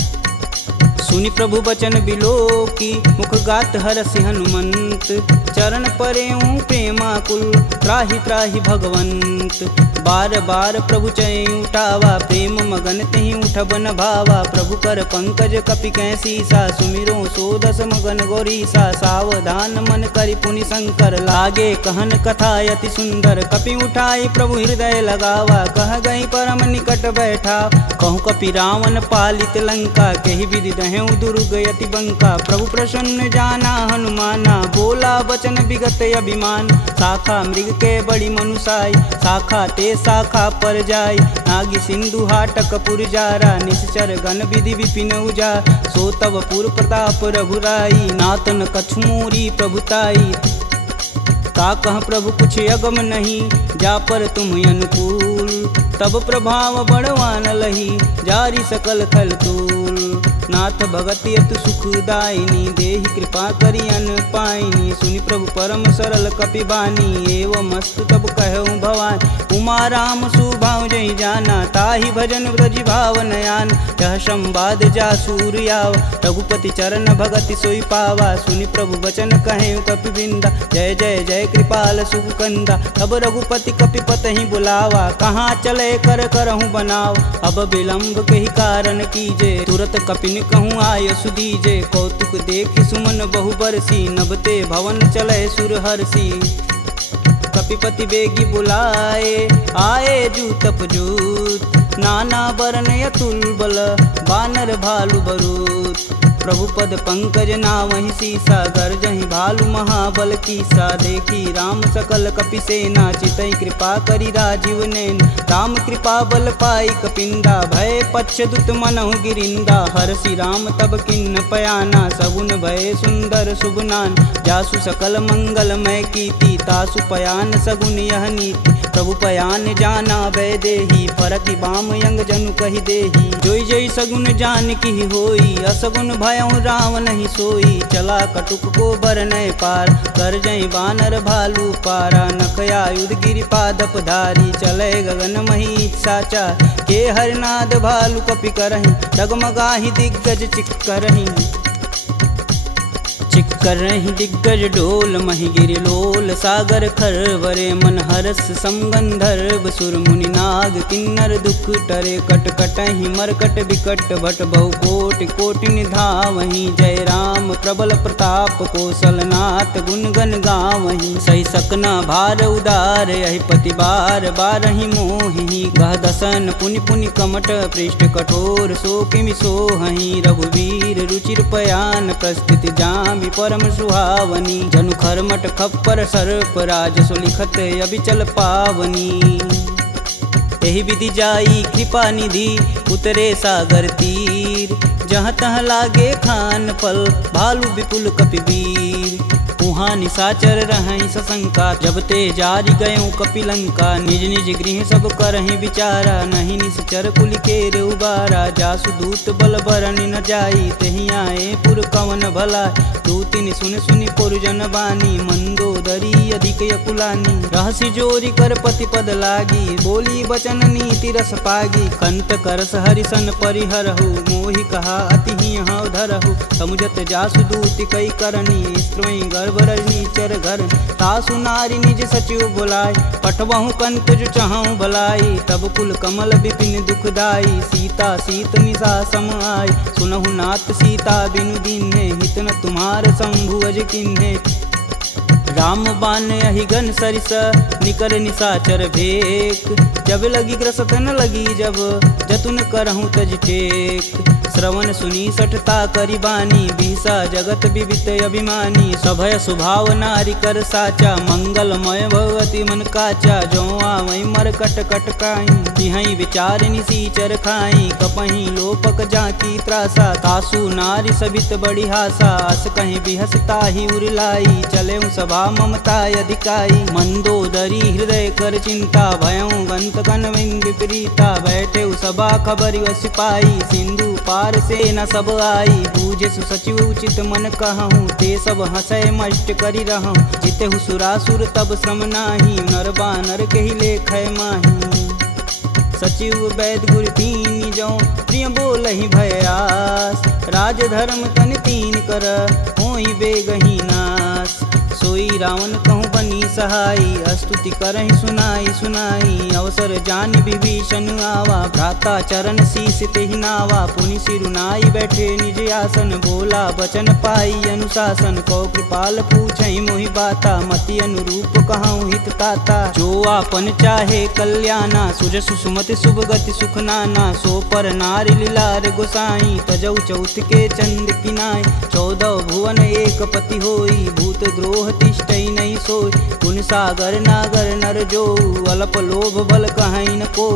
सुनि प्रभु बचन बिलोकी, मुख गात हरसि हनुमंत। चरण परेऊँ प्रेमाकुल, त्राहि त्राहि भगवंत। बार बार प्रभु चै उठावा, प्रेम मगन तेहि उठब न भावा। प्रभु कर पंकज कपि कै सीसा, सुमिरो सो दस मगन गौरीसा। सावधान मन करि पुनि शंकर, लागे कहन कथा अति सुंदर। कपि उठाई प्रभु हृदय लगावा, कह गई परम निकट बैठा। कहूँ कपि रावण पालित लंका, केहि विधि दहें दुर्ग यति बंका। प्रभु प्रसन्न जाना हनुमाना, बोला बचन विगत अभिमान। शाखा मृग के बड़ी मनुसाई, शाखा ते शाखा पर जाई। नागी सिंधु हाटक पुर जारा, निश्चर गण विधि विपिन उजार। सो तब पुर प्रताप रघुराई, नातन कछु मोरी प्रभुताई। का कह प्रभु कुछ अगम नहीं, जा पर तुम अनुकूल। तब प्रभाव बड़वान लही, जारी सकल खल तूल। नाथ भगति अतु सुखदायिनी, देहि कृपा करि अन पाइनी। सुनि प्रभु परम सरल कपि बानी, एवं मस्तु तब कहूँ भवानी। उमा राम सुभाव जहि जाना, ताहि भजन ब्रज भाव नयान। यह संवाद जासूर आवा, रघुपति चरण भगति सोई पावा। सुनि प्रभु बचन कहें कपि बिंदा, जय जय जय कृपाल सुख कंदा। तब रघुपति कपि पतहि बुलावा, कहाँ चले कर करहूँ बनाव। अब विलंब के ही कारण कीजे, तुरत कपिन कहूँ आय सुदीजे। कौतुक देखि सुमन बहु बरसी, नभते भवन चले सुर हरसी। कपिपति बेगी बुलाए, आए जूतप जूत। नाना बरन अतुल बल, बानर भालु बरूत। प्रभु पद पंकज नावहि सीसा, गर्जहि भालु महाबल कीसा। देखी राम सकल कपि सेना, चितई कृपा करि राजीव नैन। राम कृपा बल पाई कपिंदा, भय पच्छ दुत मनहु गिरिंदा। हरसि राम तब किन्न पयाना, सगुन भय सुंदर शुभ नान। जासु सकल मंगलमय कीर्ति, तासु पयान सगुन यह नीति। प्रभु पयान जाना भय देही, फरकि बाम यंग जनु कहि देही। जोई जोई सगुन जान की होई, असगुन भयउ रावण ही सोई। चला कटुक को बरनय पार, कर जय बानर भालू पारा। नखया युध गिरि पादप धारी, चले गगन मही साचा। के हरनाद भालू कपि करहि, डगमगाहि दिग्गज चिक्करहि। चिक्करहि दिग्गज डोल, महि गिरि लोल सागर खरवरे। मन हरस समगंधर्व सुर मुनि नाग किन्नर दुख टरे कट कटहि मरकट विकट भट बहु कोटि कोटि निधावहि जय राम प्रबल प्रताप कौशलनाथ गुण गण गावहि सही सकना भार उदार यही पति बार बारहि मोहि गह दसन पुनि पुनि कमट पृष्ठ कठोर सो किमि सोहहि रघुवीर रुचिर पयान प्रस्थिति जामि परम सुहावनी जनु खरमट खप्पर सर्प राज सुलिखत अबिचल पावनी यही विधि जाई कृपा निधि उतरे सागर तीर जहाँ तहाँ लागे खान पल भालू विपुल कपिवीर उहाँ निशाचर रहहि सशंका जब ते जारि गयों कपिलंका निज निज गृह सब करहि विचारा नहीं निश्चर कुल केर उबारा जासु दूत बल बरनि न जाई तेहि आए पुर कवन भला दूतिन सुन सुनि पुरजन बानी मंदोदरी अधिक यकुलानी रहसि जोरी कर पति पद लागी बोली बचन नीति रस पागी कंत करस हरिसन परिहरहु मोहि कहा अति हौ धरहु समुझत जासु दूति कई करनी स्त्रोई गर्भ रजनी चर घर तासु नारी निज सचिव बुलाय पठवहु कंत जो चहु भलाई तब कुल कमल विपिन दुखदाई सीता सीत निशा सम आय सुनहु नाथ सीता बिनु दीन्हे हित न तुम्हार शंभु अज किन्हे राम बान अहिगन सरिस निकर निशाचर भेक जब लगी ग्रसत न लगी जब जतुन करहूँ तज टेक श्रवण सुनी सठता करी बानी बीसा जगत विवित अभिमानी सभय स्वभाव नारी कर साचा मंगलमय भगवती मन काचा जो आवै मर कट कट काई तिहै विचार निसीचर खाई कपहि लोपक जाकी त्रासा तासु नारी सबित बड़ी हासा अस कहीं बिहसता ही उरलाई चले सभा ममता अधिकाई मंदोदरी हृदय कर चिंता भयं गंत कन विपरीता बैठे सभा खबर सिपाही सिंधु पार से न सब आई बूझे सुसचिव उचित मन कहूँ ते सब हंसय मष्ट करी रहूँ जिते सुरासुर तब श्रम नाही नर बानर के ही लेख माही सचिव वैद गुरु तीन जो प्रिय बोल ही भयास राज धर्म तन तीन कर होई बेगही नास सोई रावण कहूँ बनी सहाई स्तुति करहि सुनाई सुनाई अवसर जान विभीषण आवा भ्राता चरण शीस तेहि नावा पुनि सिरुनाई बैठे निज आसन बोला बचन पाई अनुशासन कौ कृपाल पूछहि मोहि बाता मति अनुरूप कहूँ हित ताता जो आपन चाहे कल्याणा सुजस सुमति शुभ गति सुख नाना सो पर नारी लीलार गोसाई तजौ चौथ के चंद किनाय 14 भुवन एक पति होई भूत द्रोह तिष्ठई नहीं सोई गुण सागर नागर नर जो अल्प लोभ बल कहीं न को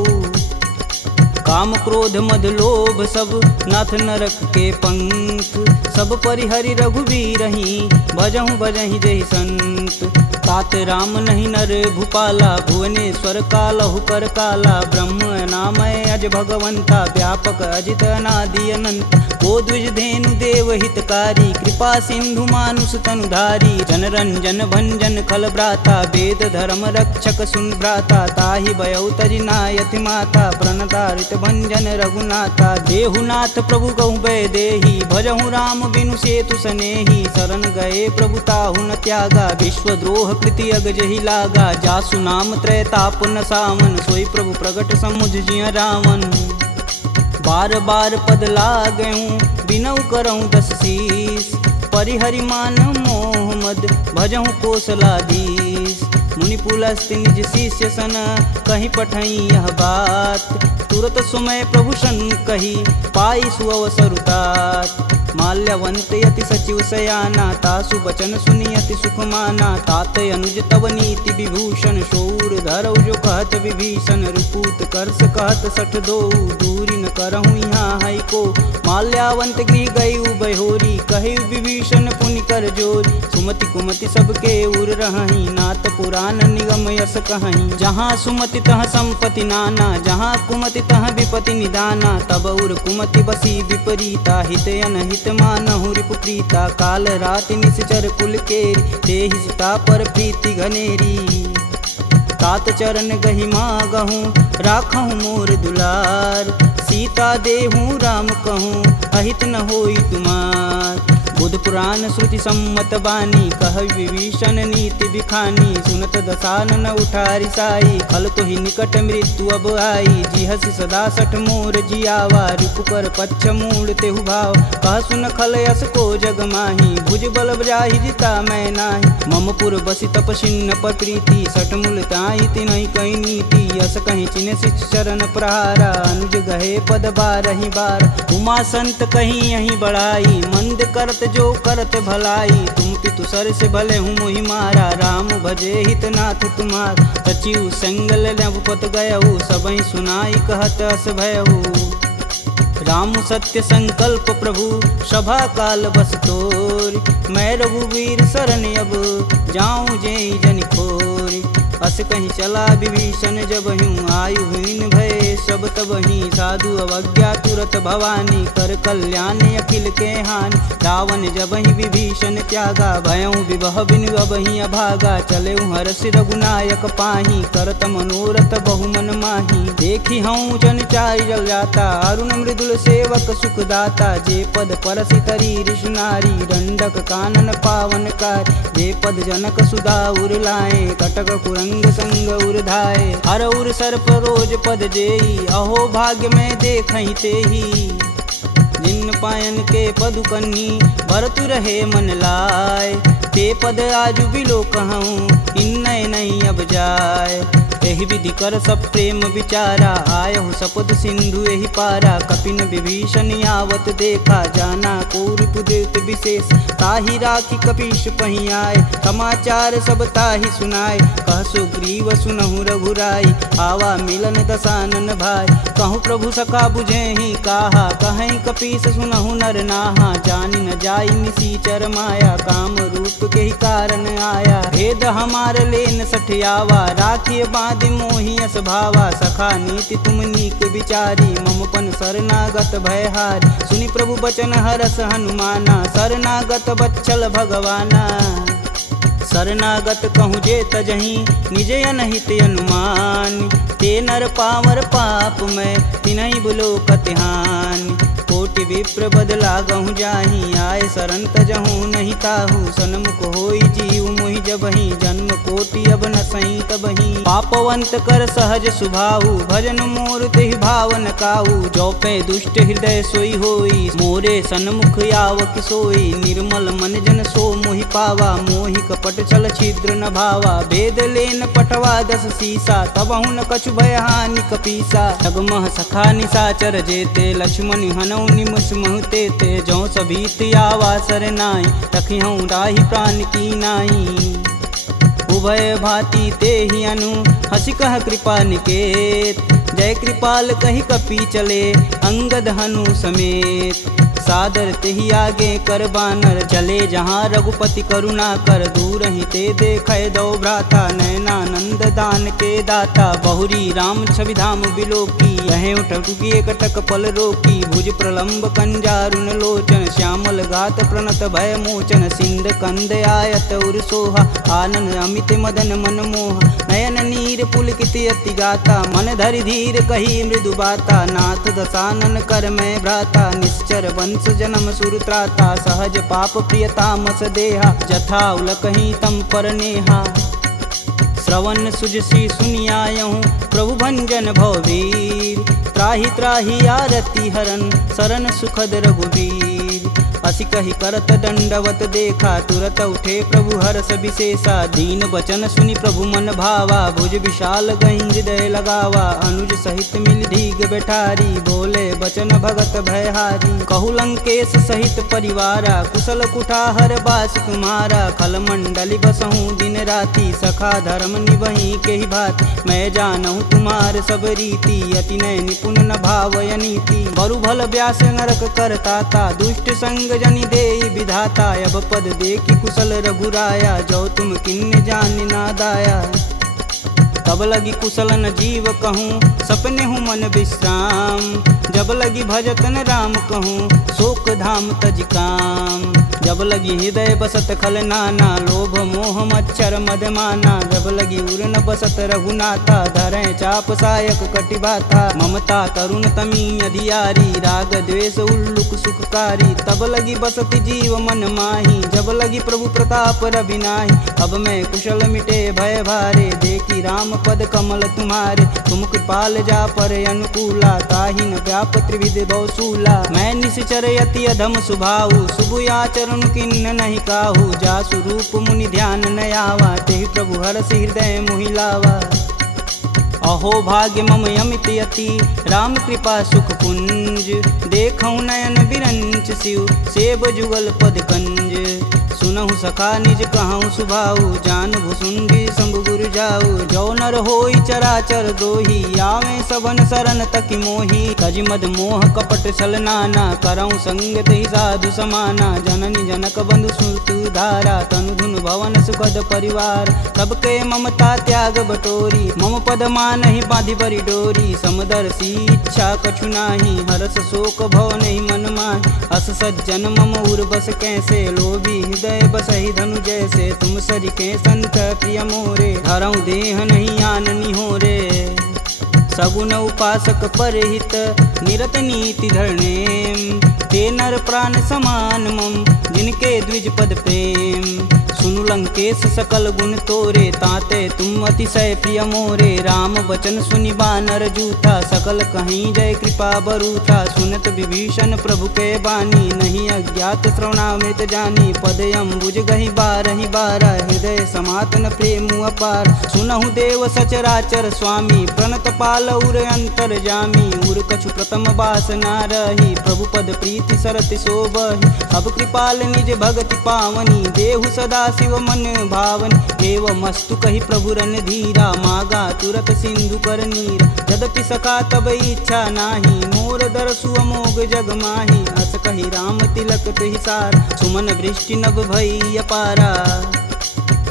काम क्रोध मद लोभ सब नाथ नरक के पंख सब परिहरि रघुवीर ही भजहु भजहि जहि संत तात राम नहीं नर भूपाला भुवनेश्वर कालहु कर काला ब्रह्म नामय अज भगवंता व्यापक अजित अनादि अनंत को द्विज धेनु देव हितकारी कृपा सिंधु मानुष तनुधारी जन रंजन भंजन खल भ्राता वेद धर्म रक्षक सुन भ्राता ताहि भयउ तजि नायति माता प्रणतारित भंजन रघुनाथा देहुनाथ प्रभु कहु भय देहि भजहु राम बिनु सेतु सनेहि शरण गए प्रभु ताहु न त्यागा विश्वद्रोह कृति अग जहि लागा जासु नाम त्रैताप न सावन सोई प्रभु प्रगट समुझ जिय रावण बार बार पद लागऊं बिनऊ करऊं 10 शीस परिहरि मान मोह मद भजहु कोसलाधीश मुनि पुलस्त्य निज शिष्य सन कहीं पठई यह बात तुरत सुमय प्रभु सन कही पाई सुअवसरुतात माल्यवंत यति सचिव सयाना तासु बचन सुनि अति सुख माना तात अनुज तव नीति विभूषण शौर धरऊ जो कहत विभीषण रुपूत करस कहत सठ दो दूरी न करहु यहाँ है को माल्यावंत गृह गई बहोरी कही विभीषण पुनि कर जोरी सुमति कुमति सबके उर रही नाथ पुराण निगम यस कहीं जहाँ सुमति तह संपत्ति नाना जहाँ कुमति तह विपति निदाना तब उर कुमति बसी विपरीता हित अनहित मानहु रिपुप्रीता काल राति निश्चर कुल केरी तेहि सुता पर प्रीति घनेरी तात चरण गहि मागहूँ राखहूँ मोर दुलार सीता देहूँ राम कहूँ अहित न होई तुमार बुध पुराण श्रुति सम्मत बानी कह विभीषण नीति बिखानी सुनत दसानन उठारी साई खल तो ही निकट मृत्यु अब आई जी हसी सदा सठ मोर जियावा रिपु कर पच्छ मूड तेहु भाव कह सुन खल यस को जग माही भुज बल जाहि जिता मैं नाही मम पुर बसि तपसिन्न पर प्रीति सठ मूल ताई तिनहि कही नीति यस कहीं चिन्ह शिष चरण प्रहारा अनुज गहे पद बारहि बार उमा संत कहीं यही बढ़ाई मंद करत जो करत भलाई तुम पितु सर से भले हूँ मोहि मारा राम भजे हित नाथ तुम्हार सचिव संगल नवपत गयहु सबहि सुनाई कहत अस भयहु राम सत्य संकल्प प्रभु सभा काल बस तोरी मैं रघुवीर शरण अब जाऊं जेई जन खोरी अस कहीं चला विभीषण जब हूँ आयुहीन भय सब तब ही साधु अवज्ञा तुरत भवानी कर कल्याण अखिल के हानि रावण जब ही विभीषण त्यागा भयऊ विवह बिनु अब ही अभागा चले हरस रघुनायक पाही करत मनोरथ बहुमन माही देखी हूँ जन चारि जल जाता अरुण मृदुल सेवक सुखदाता जे पद परसि तरी ऋषि नारी दंडक कानन पावन कार जे पद जनक सुधा उर लाए कटक कुरंग संग उर्धाए हर उर सर्प रोज पद जेई अहो भाग्य में देखहि तेही जिन पायन के पदु कन्ही भरतु रहे मन लाय ते पद आजु बिलो कहूँ इन नहीं अब जाय एहि विधि कर सब प्रेम विचारा आयहु सपद सिंधु एहि पारा कपिन विभीषण आवत देखा जाना कौरव देत विशेष ताहि राखी कपीश पही आए समाचार सब ताहि सुनाए कह सुग्रीव सुनहु रघुराई आवा मिलन दसानन भाई कहूँ प्रभु सखा बुझे ही काहा कहीं कपीस सुनहु नर नाहा जानि न जाई निसीचर माया काम रूप के ही कारण आया भेद हमार लेन सठियावा राखिए बांध मोहि अस भावा सखा नीति तुम नीक विचारी ममपन शरणागत भयहार सुनि प्रभु बचन हरस हनुमाना शरणागत बच्चल भगवाना शरणागत कहूँ जे तजही निज अनहित अनुमान ते नर पावर पाप में तिनहि बुलो कतिहान कोटि विप्र बदला गहूँ जाही आए शरण तजहूँ नहीं ताहू सन्मुख होई जीव मोहि जबहि जन्म कोटि अब न सही तबहि पापवंत कर सहज सुभाऊ भजन मोर तेहि भावन काऊ जो पे दुष्ट हृदय सोई होई मोरे सन्मुख आव किसोई निर्मल मन जन सो मोहि पावा मोहि कपट छल छिद्र न भावा भेद लेन पटवा दस सीसा तबहु न कछु भय हानि कपीसा जगमह सखा निसाचर जेते लक्ष्मण हनौ निमस महते ते जो सभीत आवा सर नाई तखिहूँ राही प्राण की नाई उभय भांति ते ही अनु हसी कह कृपा निकेत जय कृपाल कही कपी चले अंगद हनु समेत सादर तेहि आगे कर बानर चले जहाँ रघुपति करुणा कर दूर ही ते देखे दो भ्राता नयनानंद दान के दाता बहुरी राम छवि धाम बिलोकी यह उठुकी एकटक पल रोकी भुज प्रलंब कंजारुन लोचन श्यामल गात प्रणत भय मोचन सिंध कंद आयत उर सोहा आनन अमित मदन मन मोह नयन नीर पुलकित अति गाता मन धरि धीर कही मृदु बाता नाथ दसानन कर मैं भ्राता निश्चर वंश जन्म सुरत्राता सहज पाप प्रियतामस देहा जथा उलकही तम पर नेहा श्रवण सुजसी सुनियायहूँ प्रभु भंजन भववीर त्राहि त्राहि आरती हरन शरण सुखद रघुवीर असी कही करत दंडवत देखा तुरत उठे प्रभु हरस विशेषा दीन बचन सुनि प्रभु मन भावा भुज विशाल गही हृदय लगावा अनुज सहित मिल धीग बैठारी बोले बचन भगत भयहारी कहु लंकेश सहित परिवारा कुशल कुठाहर बास तुम्हारा खल मंडली बसहूँ दिन राति सखा धर्म निबही के ही भात मैं जानहूँ तुम्हार सब रीति अति नय निपुण न भावय नीति बरु भल व्यास नरक करता दुष्ट संग जनि देई विधाता अब पद देखी कुशल रघुराया जो तुम किन्न जान ना दाया तब लगी कुशल न जीव कहूँ सपने हूँ मन विश्राम जब लगी भजतन राम कहूँ शोक धाम तज काम जब लगी हृदय बसत खल नाना लोभ मोह मच्छर मदमाना जब लगी उर न बसत रघुनाथा धरे चाप सायक कटिबाथा ममता करुण तमी अधियारी राग द्वेष उल्लुक सुखकारी तब लगी बसत जीव मन माही जब लगी प्रभु प्रताप रविनाही अब मैं कुशल मिटे भय भारे देखी राम पद कमल तुम्हारे तुम कृपाल जा पर अनुकूला ताहि न व्याप त्रिविध बहुसूला मैं निश्चर यति अधम सुभाऊ शुभ आचरण किन्न नहीं काहू जा स्वरूप मुनि ध्यान न आवा तेहि प्रभु हरस हृदय मोहिलावा अहो भाग्य मम यमित यति राम कृपा सुख पुंज देखऊँ नयन बिरंच शिव सेब जुगल पद कंज सुनहु सखा निज कहूँ सुभाऊ जान भुसुंडी शंभु गुरु जाऊ जो नर होई चराचर द्रोही आवे सबन शरण तक मोही तज मद मोह कपट छल नाना करऊँ संगत ही साधु समाना जननी जनक बंधु सुत धारा तनु धुन भवन सुखद परिवार सबके ममता त्याग बटोरी मम पद मान ही बांधि बरी डोरी समदर्शी इच्छा कछु नाही हरस शोक भव नहीं मन माहि अस सज्जन मम उर बस कैसे लोभी हृदय बसहि धनु जैसे तुम सरिके संत प्रिय मोरे धरऊँ देह नहीं आननी हो रे सगुन उपासक परहित निरत नीति धरणेम ते नर प्राण समान मम जिनके द्विज पद प्रेम सुनु लंकेश सकल गुण तोरे ताते तुम अतिशय प्रिय मोरे राम बचन सुनि बानर जूथा सकल कहीं जय कृपा बरूथा सुनत विभीषण प्रभु के बानी नहीं अज्ञात श्रवणामृत जानी पद अम्बुज गहि बारहि बारा हृदय समातन प्रेम अपार सुनहु देव सचराचर स्वामी प्रणत पाल उर अंतर जामी उर कछु प्रथम बास ना रही प्रभु पद प्रीति सरति शोभहि अब कृपाल निज भगति पावनी देहु सदा शिव मन भावन एवं मस्तु कही प्रभु रन धीरा मागा तुरत सिंधु कर नीर यद्यपि सका तब इच्छा नाही मोर दरसु अमोघ जग माही अस कही राम तिलक हिसार सुमन वृष्टि नभ भई अपारा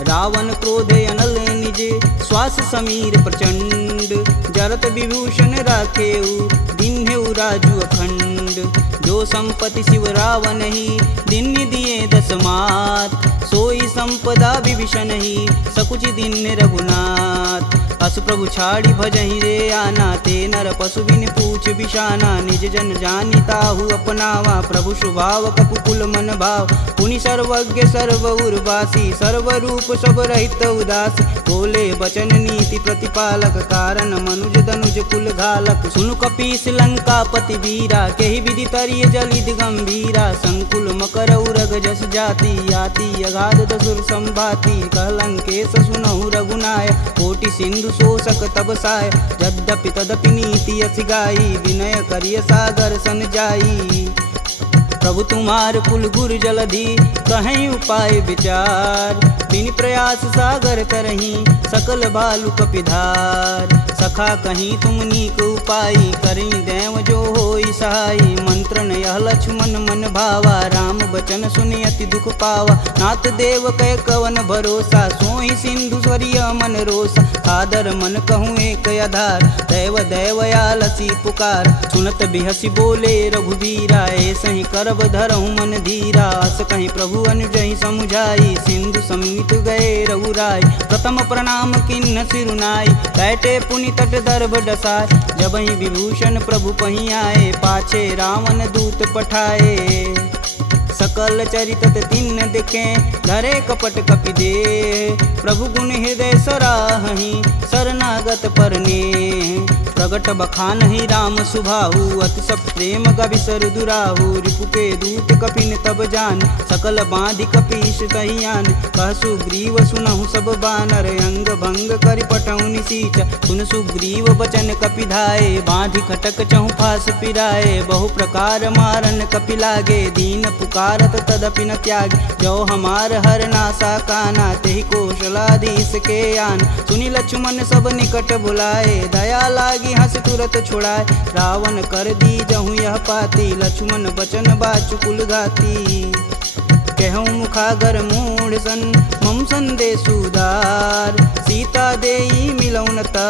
रावण क्रोध अनल निज श्वास समीर प्रचंड जरत विभूषण राखेऊ दिन्हेऊ राजु अखंड जो संपत्ति शिव रावण ही दिन दिए दस मात सोई संपदा विभीषण ही सकुच दिन रघुनाथ अस प्रभु छाड़ी भजहि रे आना ते नर पशु बिन पूछ बिशाना निज जन जानी ताहु अपनावा प्रभु स्वभाव कपुकुल मन भाव पुनि सर्वज्ञ सर्व उर्वासी सर्व रूप सब रहित उदासी बोले बचन नीति प्रतिपालक कारण मनुज धनुज कुल घालक सुनु कपीस लंकापति वीरा केहि विधि तरिय जलिद गंभीरा संकुल मकर उरग जस जाति याति अगाध दसुर संभाति कहलंकेश सुनहु रघुनाय कोटि सिंधु शोषक तब साय यद्यपि तदपि नीति अति गाई विनय करिय सागर सन जाई प्रभु तुम्हार कुल गुर जलधि कहीं उपाय विचार बिन प्रयास सागर तरही सकल भालु कपिधार सखा कहीं तुम नीक उपाय करी देव जो होई सहाई मंत्रन यह लक्ष्मण मन भावा राम बचन सुनि अति दुख पावा नाथ देव कै कवन भरोसा सोई सिंधु स्वरिय मन रोसा कादर मन कहूँ एक आधार दैव दैवयालसी पुकार सुनत बिहसी बोले रघुबीरा ऐसे ही करब धरहु मन धीरा अस कहीं प्रभु अनुजहि समुझाई सिंधु समीत गए रघुराय प्रथम प्रणाम किन्न सिरुनाई बैठे पुनि तट दर्भ डसाय जब ही विभूषण प्रभु पही आए पाछे रावण दूत पठाए सकल चरित तिन्न दिखे धरे कपट कपि दे प्रभु गुण हृदय सराहि शरणागत परने प्रगट बखान ही राम सुभाहु अति सब प्रेम गविसर दुराहु रिपु के दूत कपिन तब जान सकल बांधि कपीश कहियान कह सुग्रीव सुनहु सब बानर अंग भंग करि पटौनि निसीच सुन सुग्रीव बचन कपिधाए बांधि खटक चहु फास पिराए बहु प्रकार मारन कपि लागे दीन पुकारत तदपि न त्याग जो हमार हर नासा काना तेहि कौशलाधीश के आन सुनि लक्ष्मण सब निकट बुलाए दया लागी हंस तुरत छुड़ाए रावण कर दी जहूँ यह पाती लक्ष्मण बचन बाचुकुल घाती कहूँ मुखागर मूढ़ सन मम संदेशुदार सीता देई मिलौनता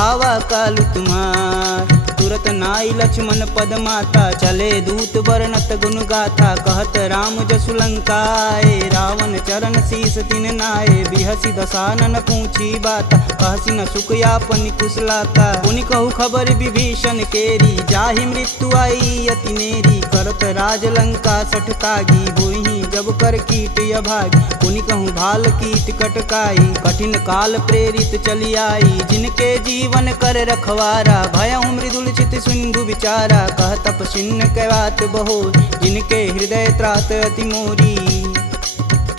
आवा कालु तुम्हार तुरत नाई लक्ष्मण पद माता, चले दूत वर्णत गुण गाथा, कहत राम जसु लंकाए, रावण चरण शीस तिन नाये, बिहसी दसानन पूछी बात, कहसी न सुख यापन कुशलाता, पुनि कहु खबर विभीषण केरी, जाहि मृत्यु आई अति नेरी, करत राज लंका सठ तागी, होहि जब कर कीट अभागी, पुनि कहूँ भाल कीट कटकाई, कठिन काल प्रेरित चली आई, जिनके जीवन कर रखवारा, भयउ मृदुल चित सिंधु विचारा, कह तपसिन्न कहवात बहो, जिनके हृदय त्रात अति मोरी,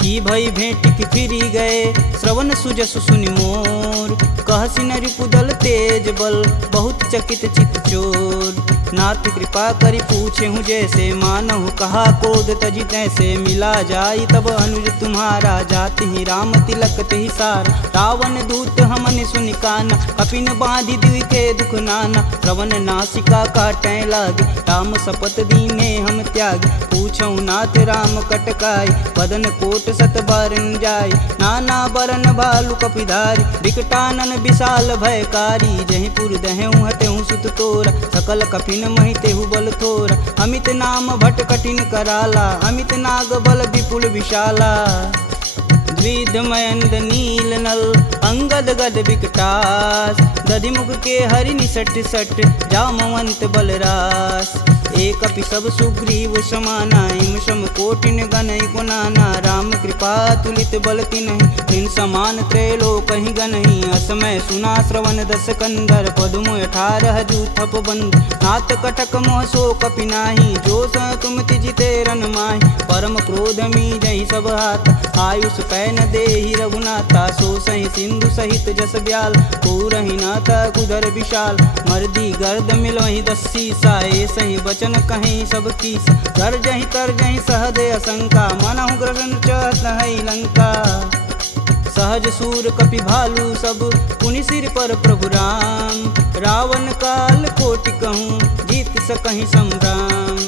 की भई भेंट की फिरी गए, श्रवण सुजस सुनि मोर, कहसी न रिपुदल तेज बल, बहुत चकित चित चोर, नाथ कृपा करि पूछे हूँ जैसे, मानहु कहा क्रोध तजि तैसे, मिला जाई तब अनुज तुम्हारा, जाति ही राम तिलक तेहि सार, रावण दूत हमन सुनि काना, कपिन बांधि दिव्य के दुख नाना, श्रवण नासिका काटै लागे, राम शपथ दीने हम त्याग, पूछऊ नाथ राम कटकाई, बदन कोट सत बारन जाय, नाना बरन भालु कपिधारी, विकटानन विशाल भयकारी, जहि पुर दहु हतेहु सुत तोरा, सकल कपिन महि तेहु बल थोरा, अमित नाम भट कठिन कराला, अमित नाग बल विपुल विशाला, द्विध मयंद नील नल, अंगद गद विकटास, दधिमुख के हरि निसट सट, जामवंत बलरास, एक अपि सब सुग्रीव समाना, इम सम कोटिन गनहि गुनाना, राम कृपा तुलित बल तिन्हि, तिन समान त्रैलोक ही गनहि, असमय सुना श्रवण दस कंदर, पदुम 18 जूथप बंद, नाथ कटक मोह सो कपि नाही, जो स तुम तिजिते रन माहि, परम क्रोध मी जहि सब हाथ, आयुष पै न देहि रघुनाथा, सो सहि सिंधु सहित जस ब्याल, पूरहि नाथ कुधर विशाल, मर्दी गर्द मिलहि 10 सीसा, सही बचन कहीं सब कीस, गर्जहि तरजहि सहदे असंका, मनहु ग्रसन चहत है लंका, सहज सूर कपि भालू सब, पुनि सिर पर प्रभु राम, रावण काल कोटि कहूँ, जीत सकहि संग्राम,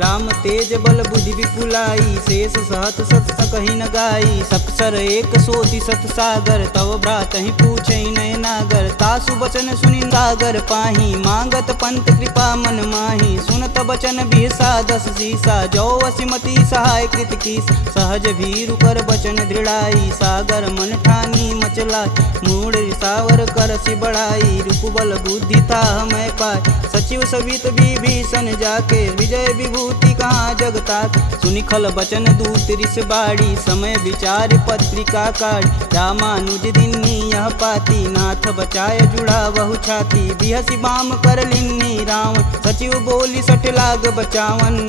राम तेज बल बुद्धि विपुलाई, शेष सहत सत सकहि न गाई, सक्षर एक सोति सत सागर, तव भ्रातहि पूछहि नय नागर, तासु बचन सुनि सागर पाही, मांगत पंत कृपा मन माही, सुनत बचन बिहसा 10 सीसा, जो वसिमति सहाय कृत कीस, सहज भीरु कर बचन दृढ़ाई, सागर मन ठानी मचला, मूढ़ रिसावर करसि बढ़ाई, रूप बल बुद्धि था मैं पाय, सचिव सवित विभीषण जाके, विजय विभूति कहाँ जगता, सुनि खल बचन दूत रिस बाड़ी, समय विचार पत्रिका काढ़, रामानुज दिन्नी यह पाती, नाथ बचाय जुड़ा बहु छाती, बिहसी बाम कर लिन्नी रावण, सचिव बोली 60 लाग बचावन,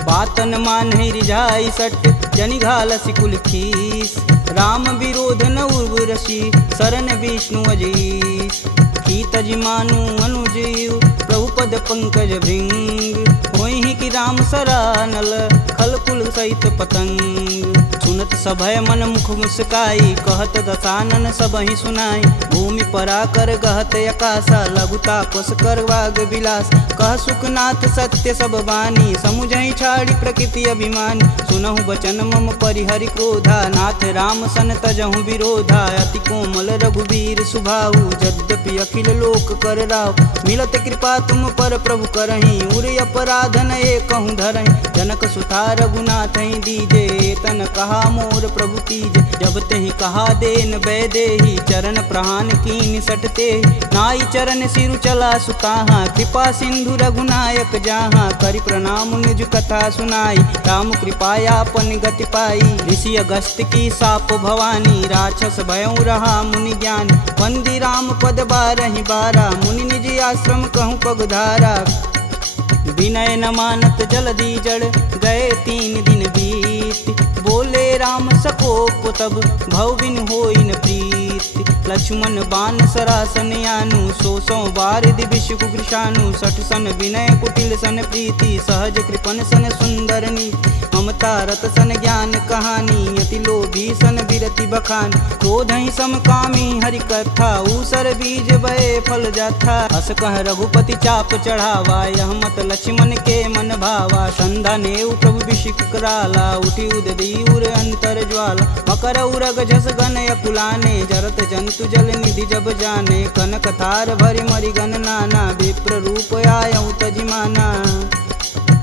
बातन मान रिझाई सट, जनि घालसि कुल खीस, राम विरोध न उर्वरसी, शरण विष्णु अजीस, की तज मानु अनुजीव, प्रभु पद पंकज भृंग, होहि कि राम सरानल, खल कुल सहित पतंग, सुनत सभय मन मुख मुस्काई, कहत दसानन सबहि सुनाई, भूमि परा कर गहत अकासा, लघुता पस कर वाग विलास, कह सुखनाथ सत्य सब बानी, समुझहि छाड़ी प्रकृति अभिमानी, सुनहु बचन मम परिहरि क्रोधा, नाथ राम सन तजहु विरोधा, अति कोमल रघुवीर सुभाऊ, यद्यपि अखिल लोक कर राव, मिलत कृपा तुम पर प्रभु करहि, उर अपराधन एकहु धरहि, जनक सुता रघुनाथ ही दीजे, तन कहा मोर प्रभु कीजे, जब तेहि कहा देन बैदेही, चरण प्रहान कीन सटते, नाई चरण सिरु चला सुताहा, कृपा सिंधु रघुनायक जहाँ, करि प्रणाम निज कथा सुनाई, राम कृपायापन गति पाई, ऋषि अगस्त की साप भवानी, राक्षस भयउ रहा मुनि ज्ञान, वंदी राम पद 12 बारा, मुनि निज आश्रम कहूँ पगधारा, विनय न मानत जलधि जड़, गए 3 दिन बीत, बोले राम सकोप तब, भव बिन होई न प्रीत, लक्ष्मण बान सरासन यानु, 100 बार दिविश कुकृशानु, 60 सन विनय कुटिल सन प्रीति, सहज कृपन सन सुंदर नीति, ममता रत सन ज्ञान कहानी, यति लोभी सन विरति बखान, क्रोधहि समकामी हरि कथा, ऊसर बीज बए फल जाथा, अस कह रघुपति चाप चढ़ावा, यह मत लक्ष्मण के मन भावा, संधा नेउ प्रभु बिषिक कराला, उठी उददी उर अंतर ज्वाला, मकर उरग जस गन अकुलाने, जरत जंत हेतु जल निधि जब जाने, कनक थार भरि मरिगन नाना, विप्र रूप आयऊ तजिमाना।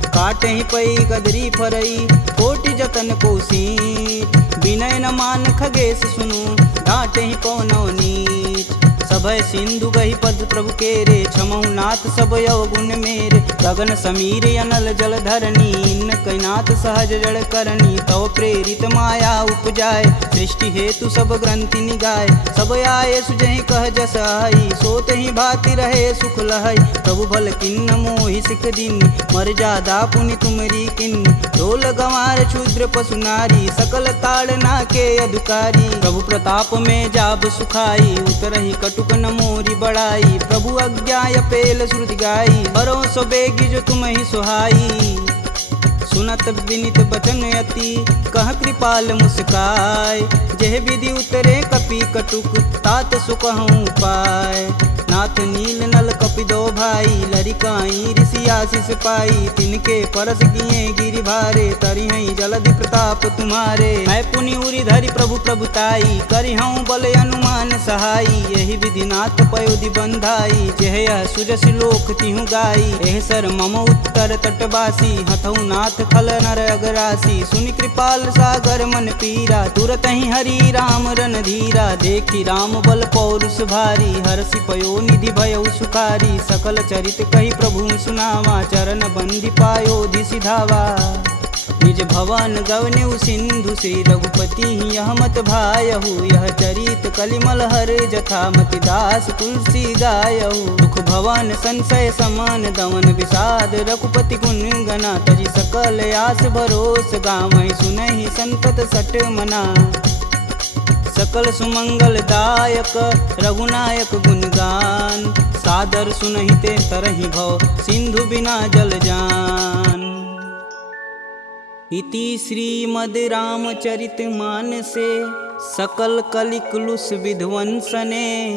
काटे ही पई गदरी फरई, कोटि जतन कोसीट, विनय न मान खगेश सुनु, डांटे ही पवनौ नीच। सभय सिंधु गही पद प्रभु केरे, छमहु नाथ सब अवगुण मेरे। गगन समीर अनल जल धरनी, इन कैनाथ सहज जड़ करनी। तव प्रेरित माया उपजाय, सृष्टि हेतु सब ग्रंथि निगाय। सब आये सुजहि कह जस आई, सोत ही भाति रहे सुख लहई। प्रभु भल किन्न मोहि सिख दीन, मर्यादा पुनि तुमरी किन्न। ढोल गंवार शूद्र पशु नारी, सकल ताड़ना के अधिकारी। प्रभु प्रताप में जाब सुखाई, उतरहि कटुक न मोरी बड़ाई। प्रभु आज्ञा पेल श्रुति गाई, बरो सो बेगी जो तुम ही सुहाई। सुनत विनित बचन अति, कह कृपाल मुस्काय। जेह विधि उतरे कपि कटुक, तात सुकहूँ पाय। नाथ नील नल कपि दो भाई, लरिकाई ऋषि आशीष पाई। तिनके परस किए गिरि भारे, तरिहई जलधि प्रताप तुम्हारे। मैं पुनि उरि धरि प्रभु प्रभुताई, करिहऊँ बल अनुमान सहाई। यही विधि नाथ पयोधि बंधाई, जेह यह सुजस लोक तिहु गाई। एह सर मम उत्तर तटवासी, हथऊ नाथ खल नर अगरासी। सुनि कृपाल सागर मन पीरा, तुरत ही हरि राम रन धीरा। देखी राम बल पौरुष भारी, हरषि पयो निधि भयउ सुखारी। सकल चरित कही प्रभु सुनावा, चरण बंदी पायोधि सिधावा। निज भवन गवनेउ सिंधु, श्री रघुपति यह मत भायहु। यह चरित कलिमल हर जथा, मति दास तुलसी गायहु। दुख भवन संशय समान, दमन विषाद रघुपति गुण गना। तजि सकल आस भरोस, गावहि सुनहि संतत सट मना। सकल सुमंगल दायक रघुनायक गुणगान, सादर सुनहि ते तरहि भव, सिंधु बिना जल जान। इति श्रीमद् रामचरित मानसे, सकल कलिकुलुष विध्वंसने।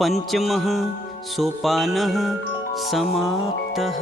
पंचमः सोपानः समाप्तः।